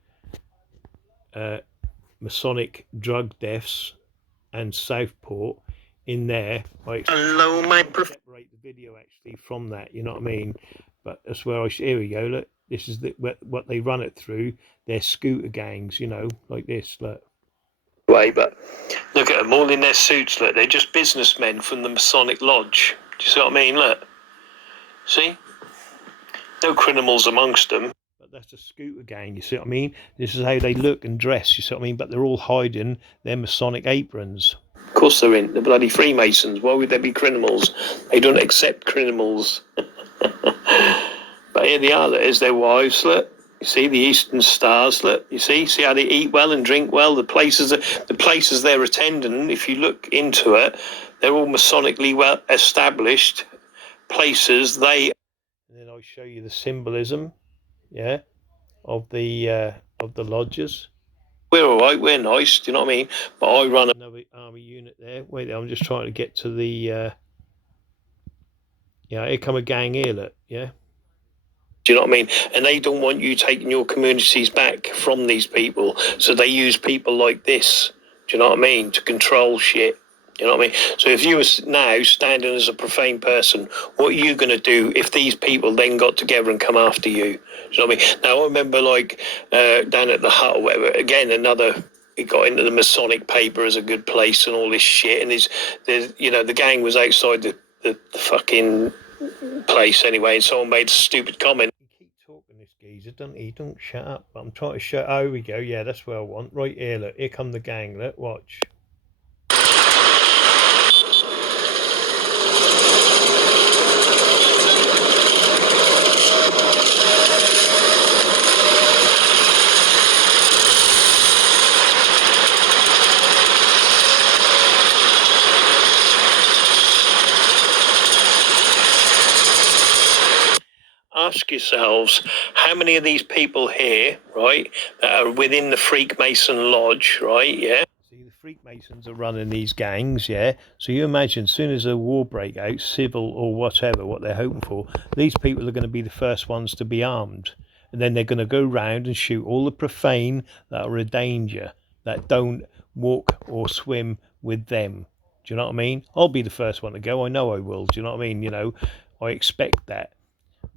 Masonic drug deaths and Southport, in there, I separate the video actually from that. You know what I mean? But that's where here we go. Look, this is what they run it through. They're scooter gangs, you know, like this. Look. Way, but look at them all in their suits. Look, they're just businessmen from the Masonic Lodge. Do you see what I mean? Look, see, no criminals amongst them. But that's a scooter gang. You see what I mean? This is how they look and dress. You see what I mean? But they're all hiding their Masonic aprons. Of course they're in. The bloody Freemasons. Why would they be criminals? They don't accept criminals. But here they are. There's their wives. Look. You see the Eastern Stars, look, you see how they eat well and drink well, the places they're attending, if you look into it, they're all Masonically well established places. And then I'll show you the symbolism, yeah, of the lodges. We're all right, we're nice, do you know what I mean? But I run another army unit there. Wait, I'm just trying to get to the yeah, here come a gang here, look, yeah. Do you know what I mean? And they don't want you taking your communities back from these people. So they use people like this, do you know what I mean, to control shit. You know what I mean? So if you were now standing as a profane person, what are you going to do if these people then got together and come after you? Do you know what I mean? Now, I remember like down at the hut or whatever, again, it got into the Masonic paper as a good place and all this shit. And there's you know, the gang was outside the fucking place anyway, and someone made a stupid comment. Don't shut up. I'm trying to shut. Oh, here we go. Yeah, that's what I want. Right here, look. Here come the gang. Look, watch. Ask yourselves, how many of these people here, right, that are within the Freakmason Lodge, right, yeah? See, the Freakmasons are running these gangs, yeah? So you imagine, as soon as a war breaks out, civil or whatever, what they're hoping for, these people are going to be the first ones to be armed. And then they're going to go round and shoot all the profane that are a danger, that don't walk or swim with them. Do you know what I mean? I'll be the first one to go. I know I will. Do you know what I mean? You know, I expect that,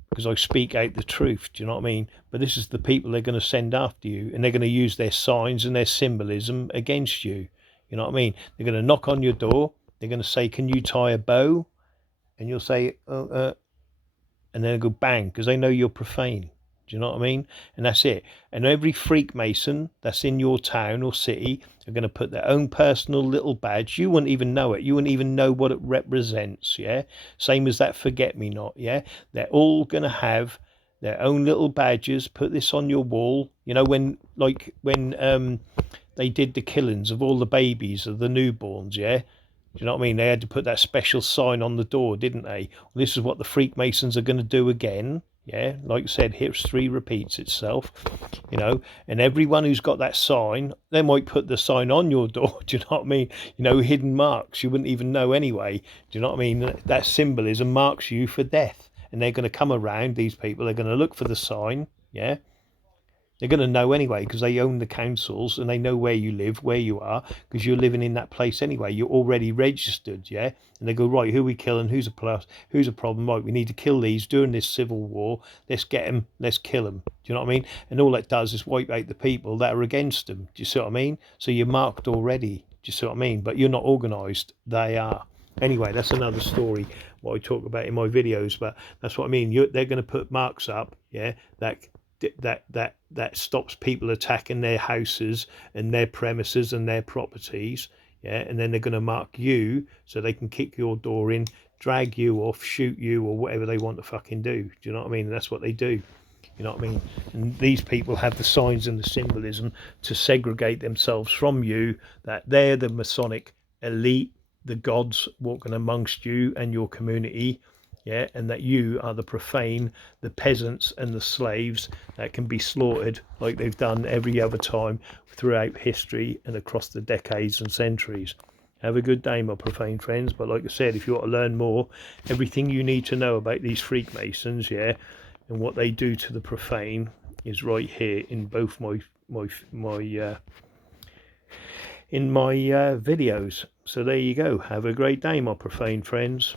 because I speak out the truth, do you know what I mean? But this is the people they're going to send after you, and they're going to use their signs and their symbolism against you. You know what I mean? They're going to knock on your door. They're going to say, can you tie a bow? And you'll say, and then they'll go bang, because they know you're profane. Do you know what I mean? And that's it. And every Freakmason that's in your town or city are going to put their own personal little badge. You wouldn't even know it. You wouldn't even know what it represents, yeah? Same as that forget-me-not, yeah? They're all going to have their own little badges. Put this on your wall. You know, when they did the killings of all the babies, of the newborns, yeah? Do you know what I mean? They had to put that special sign on the door, didn't they? Well, this is what the Freakmasons are going to do again. Yeah, like I said, history repeats itself, you know, and everyone who's got that sign, they might put the sign on your door, do you know what I mean? You know, hidden marks, you wouldn't even know anyway, do you know what I mean? That symbolism marks you for death, and they're going to come around, these people, they're going to look for the sign, yeah, They're going to know anyway because they own the councils and they know where you live, where you are, because you're living in that place anyway. You're already registered, yeah? And they go, right, who are we killing? Who's a plus? Who's a problem? Right, we need to kill these during this civil war. Let's get them. Let's kill them. Do you know what I mean? And all that does is wipe out the people that are against them. Do you see what I mean? So you're marked already. Do you see what I mean? But you're not organised. They are. Anyway, that's another story, what I talk about in my videos. But that's what I mean. They're going to put marks up, yeah, that stops people attacking their houses and their premises and their properties, yeah, and then they're going to mark you so they can kick your door in, drag you off, shoot you, or whatever they want to fucking do. Do you know what I mean? And that's what they do. You know what I mean? And these people have the signs and the symbolism to segregate themselves from you, that they're the Masonic elite, the gods walking amongst you and your community, yeah, and that you are the profane, the peasants and the slaves that can be slaughtered like they've done every other time throughout history and across the decades and centuries. Have a good day, my profane friends. But like I said, if you want to learn more, everything you need to know about these Freakmasons, yeah, and what they do to the profane is right here in both my videos. So there you go. Have a great day, my profane friends.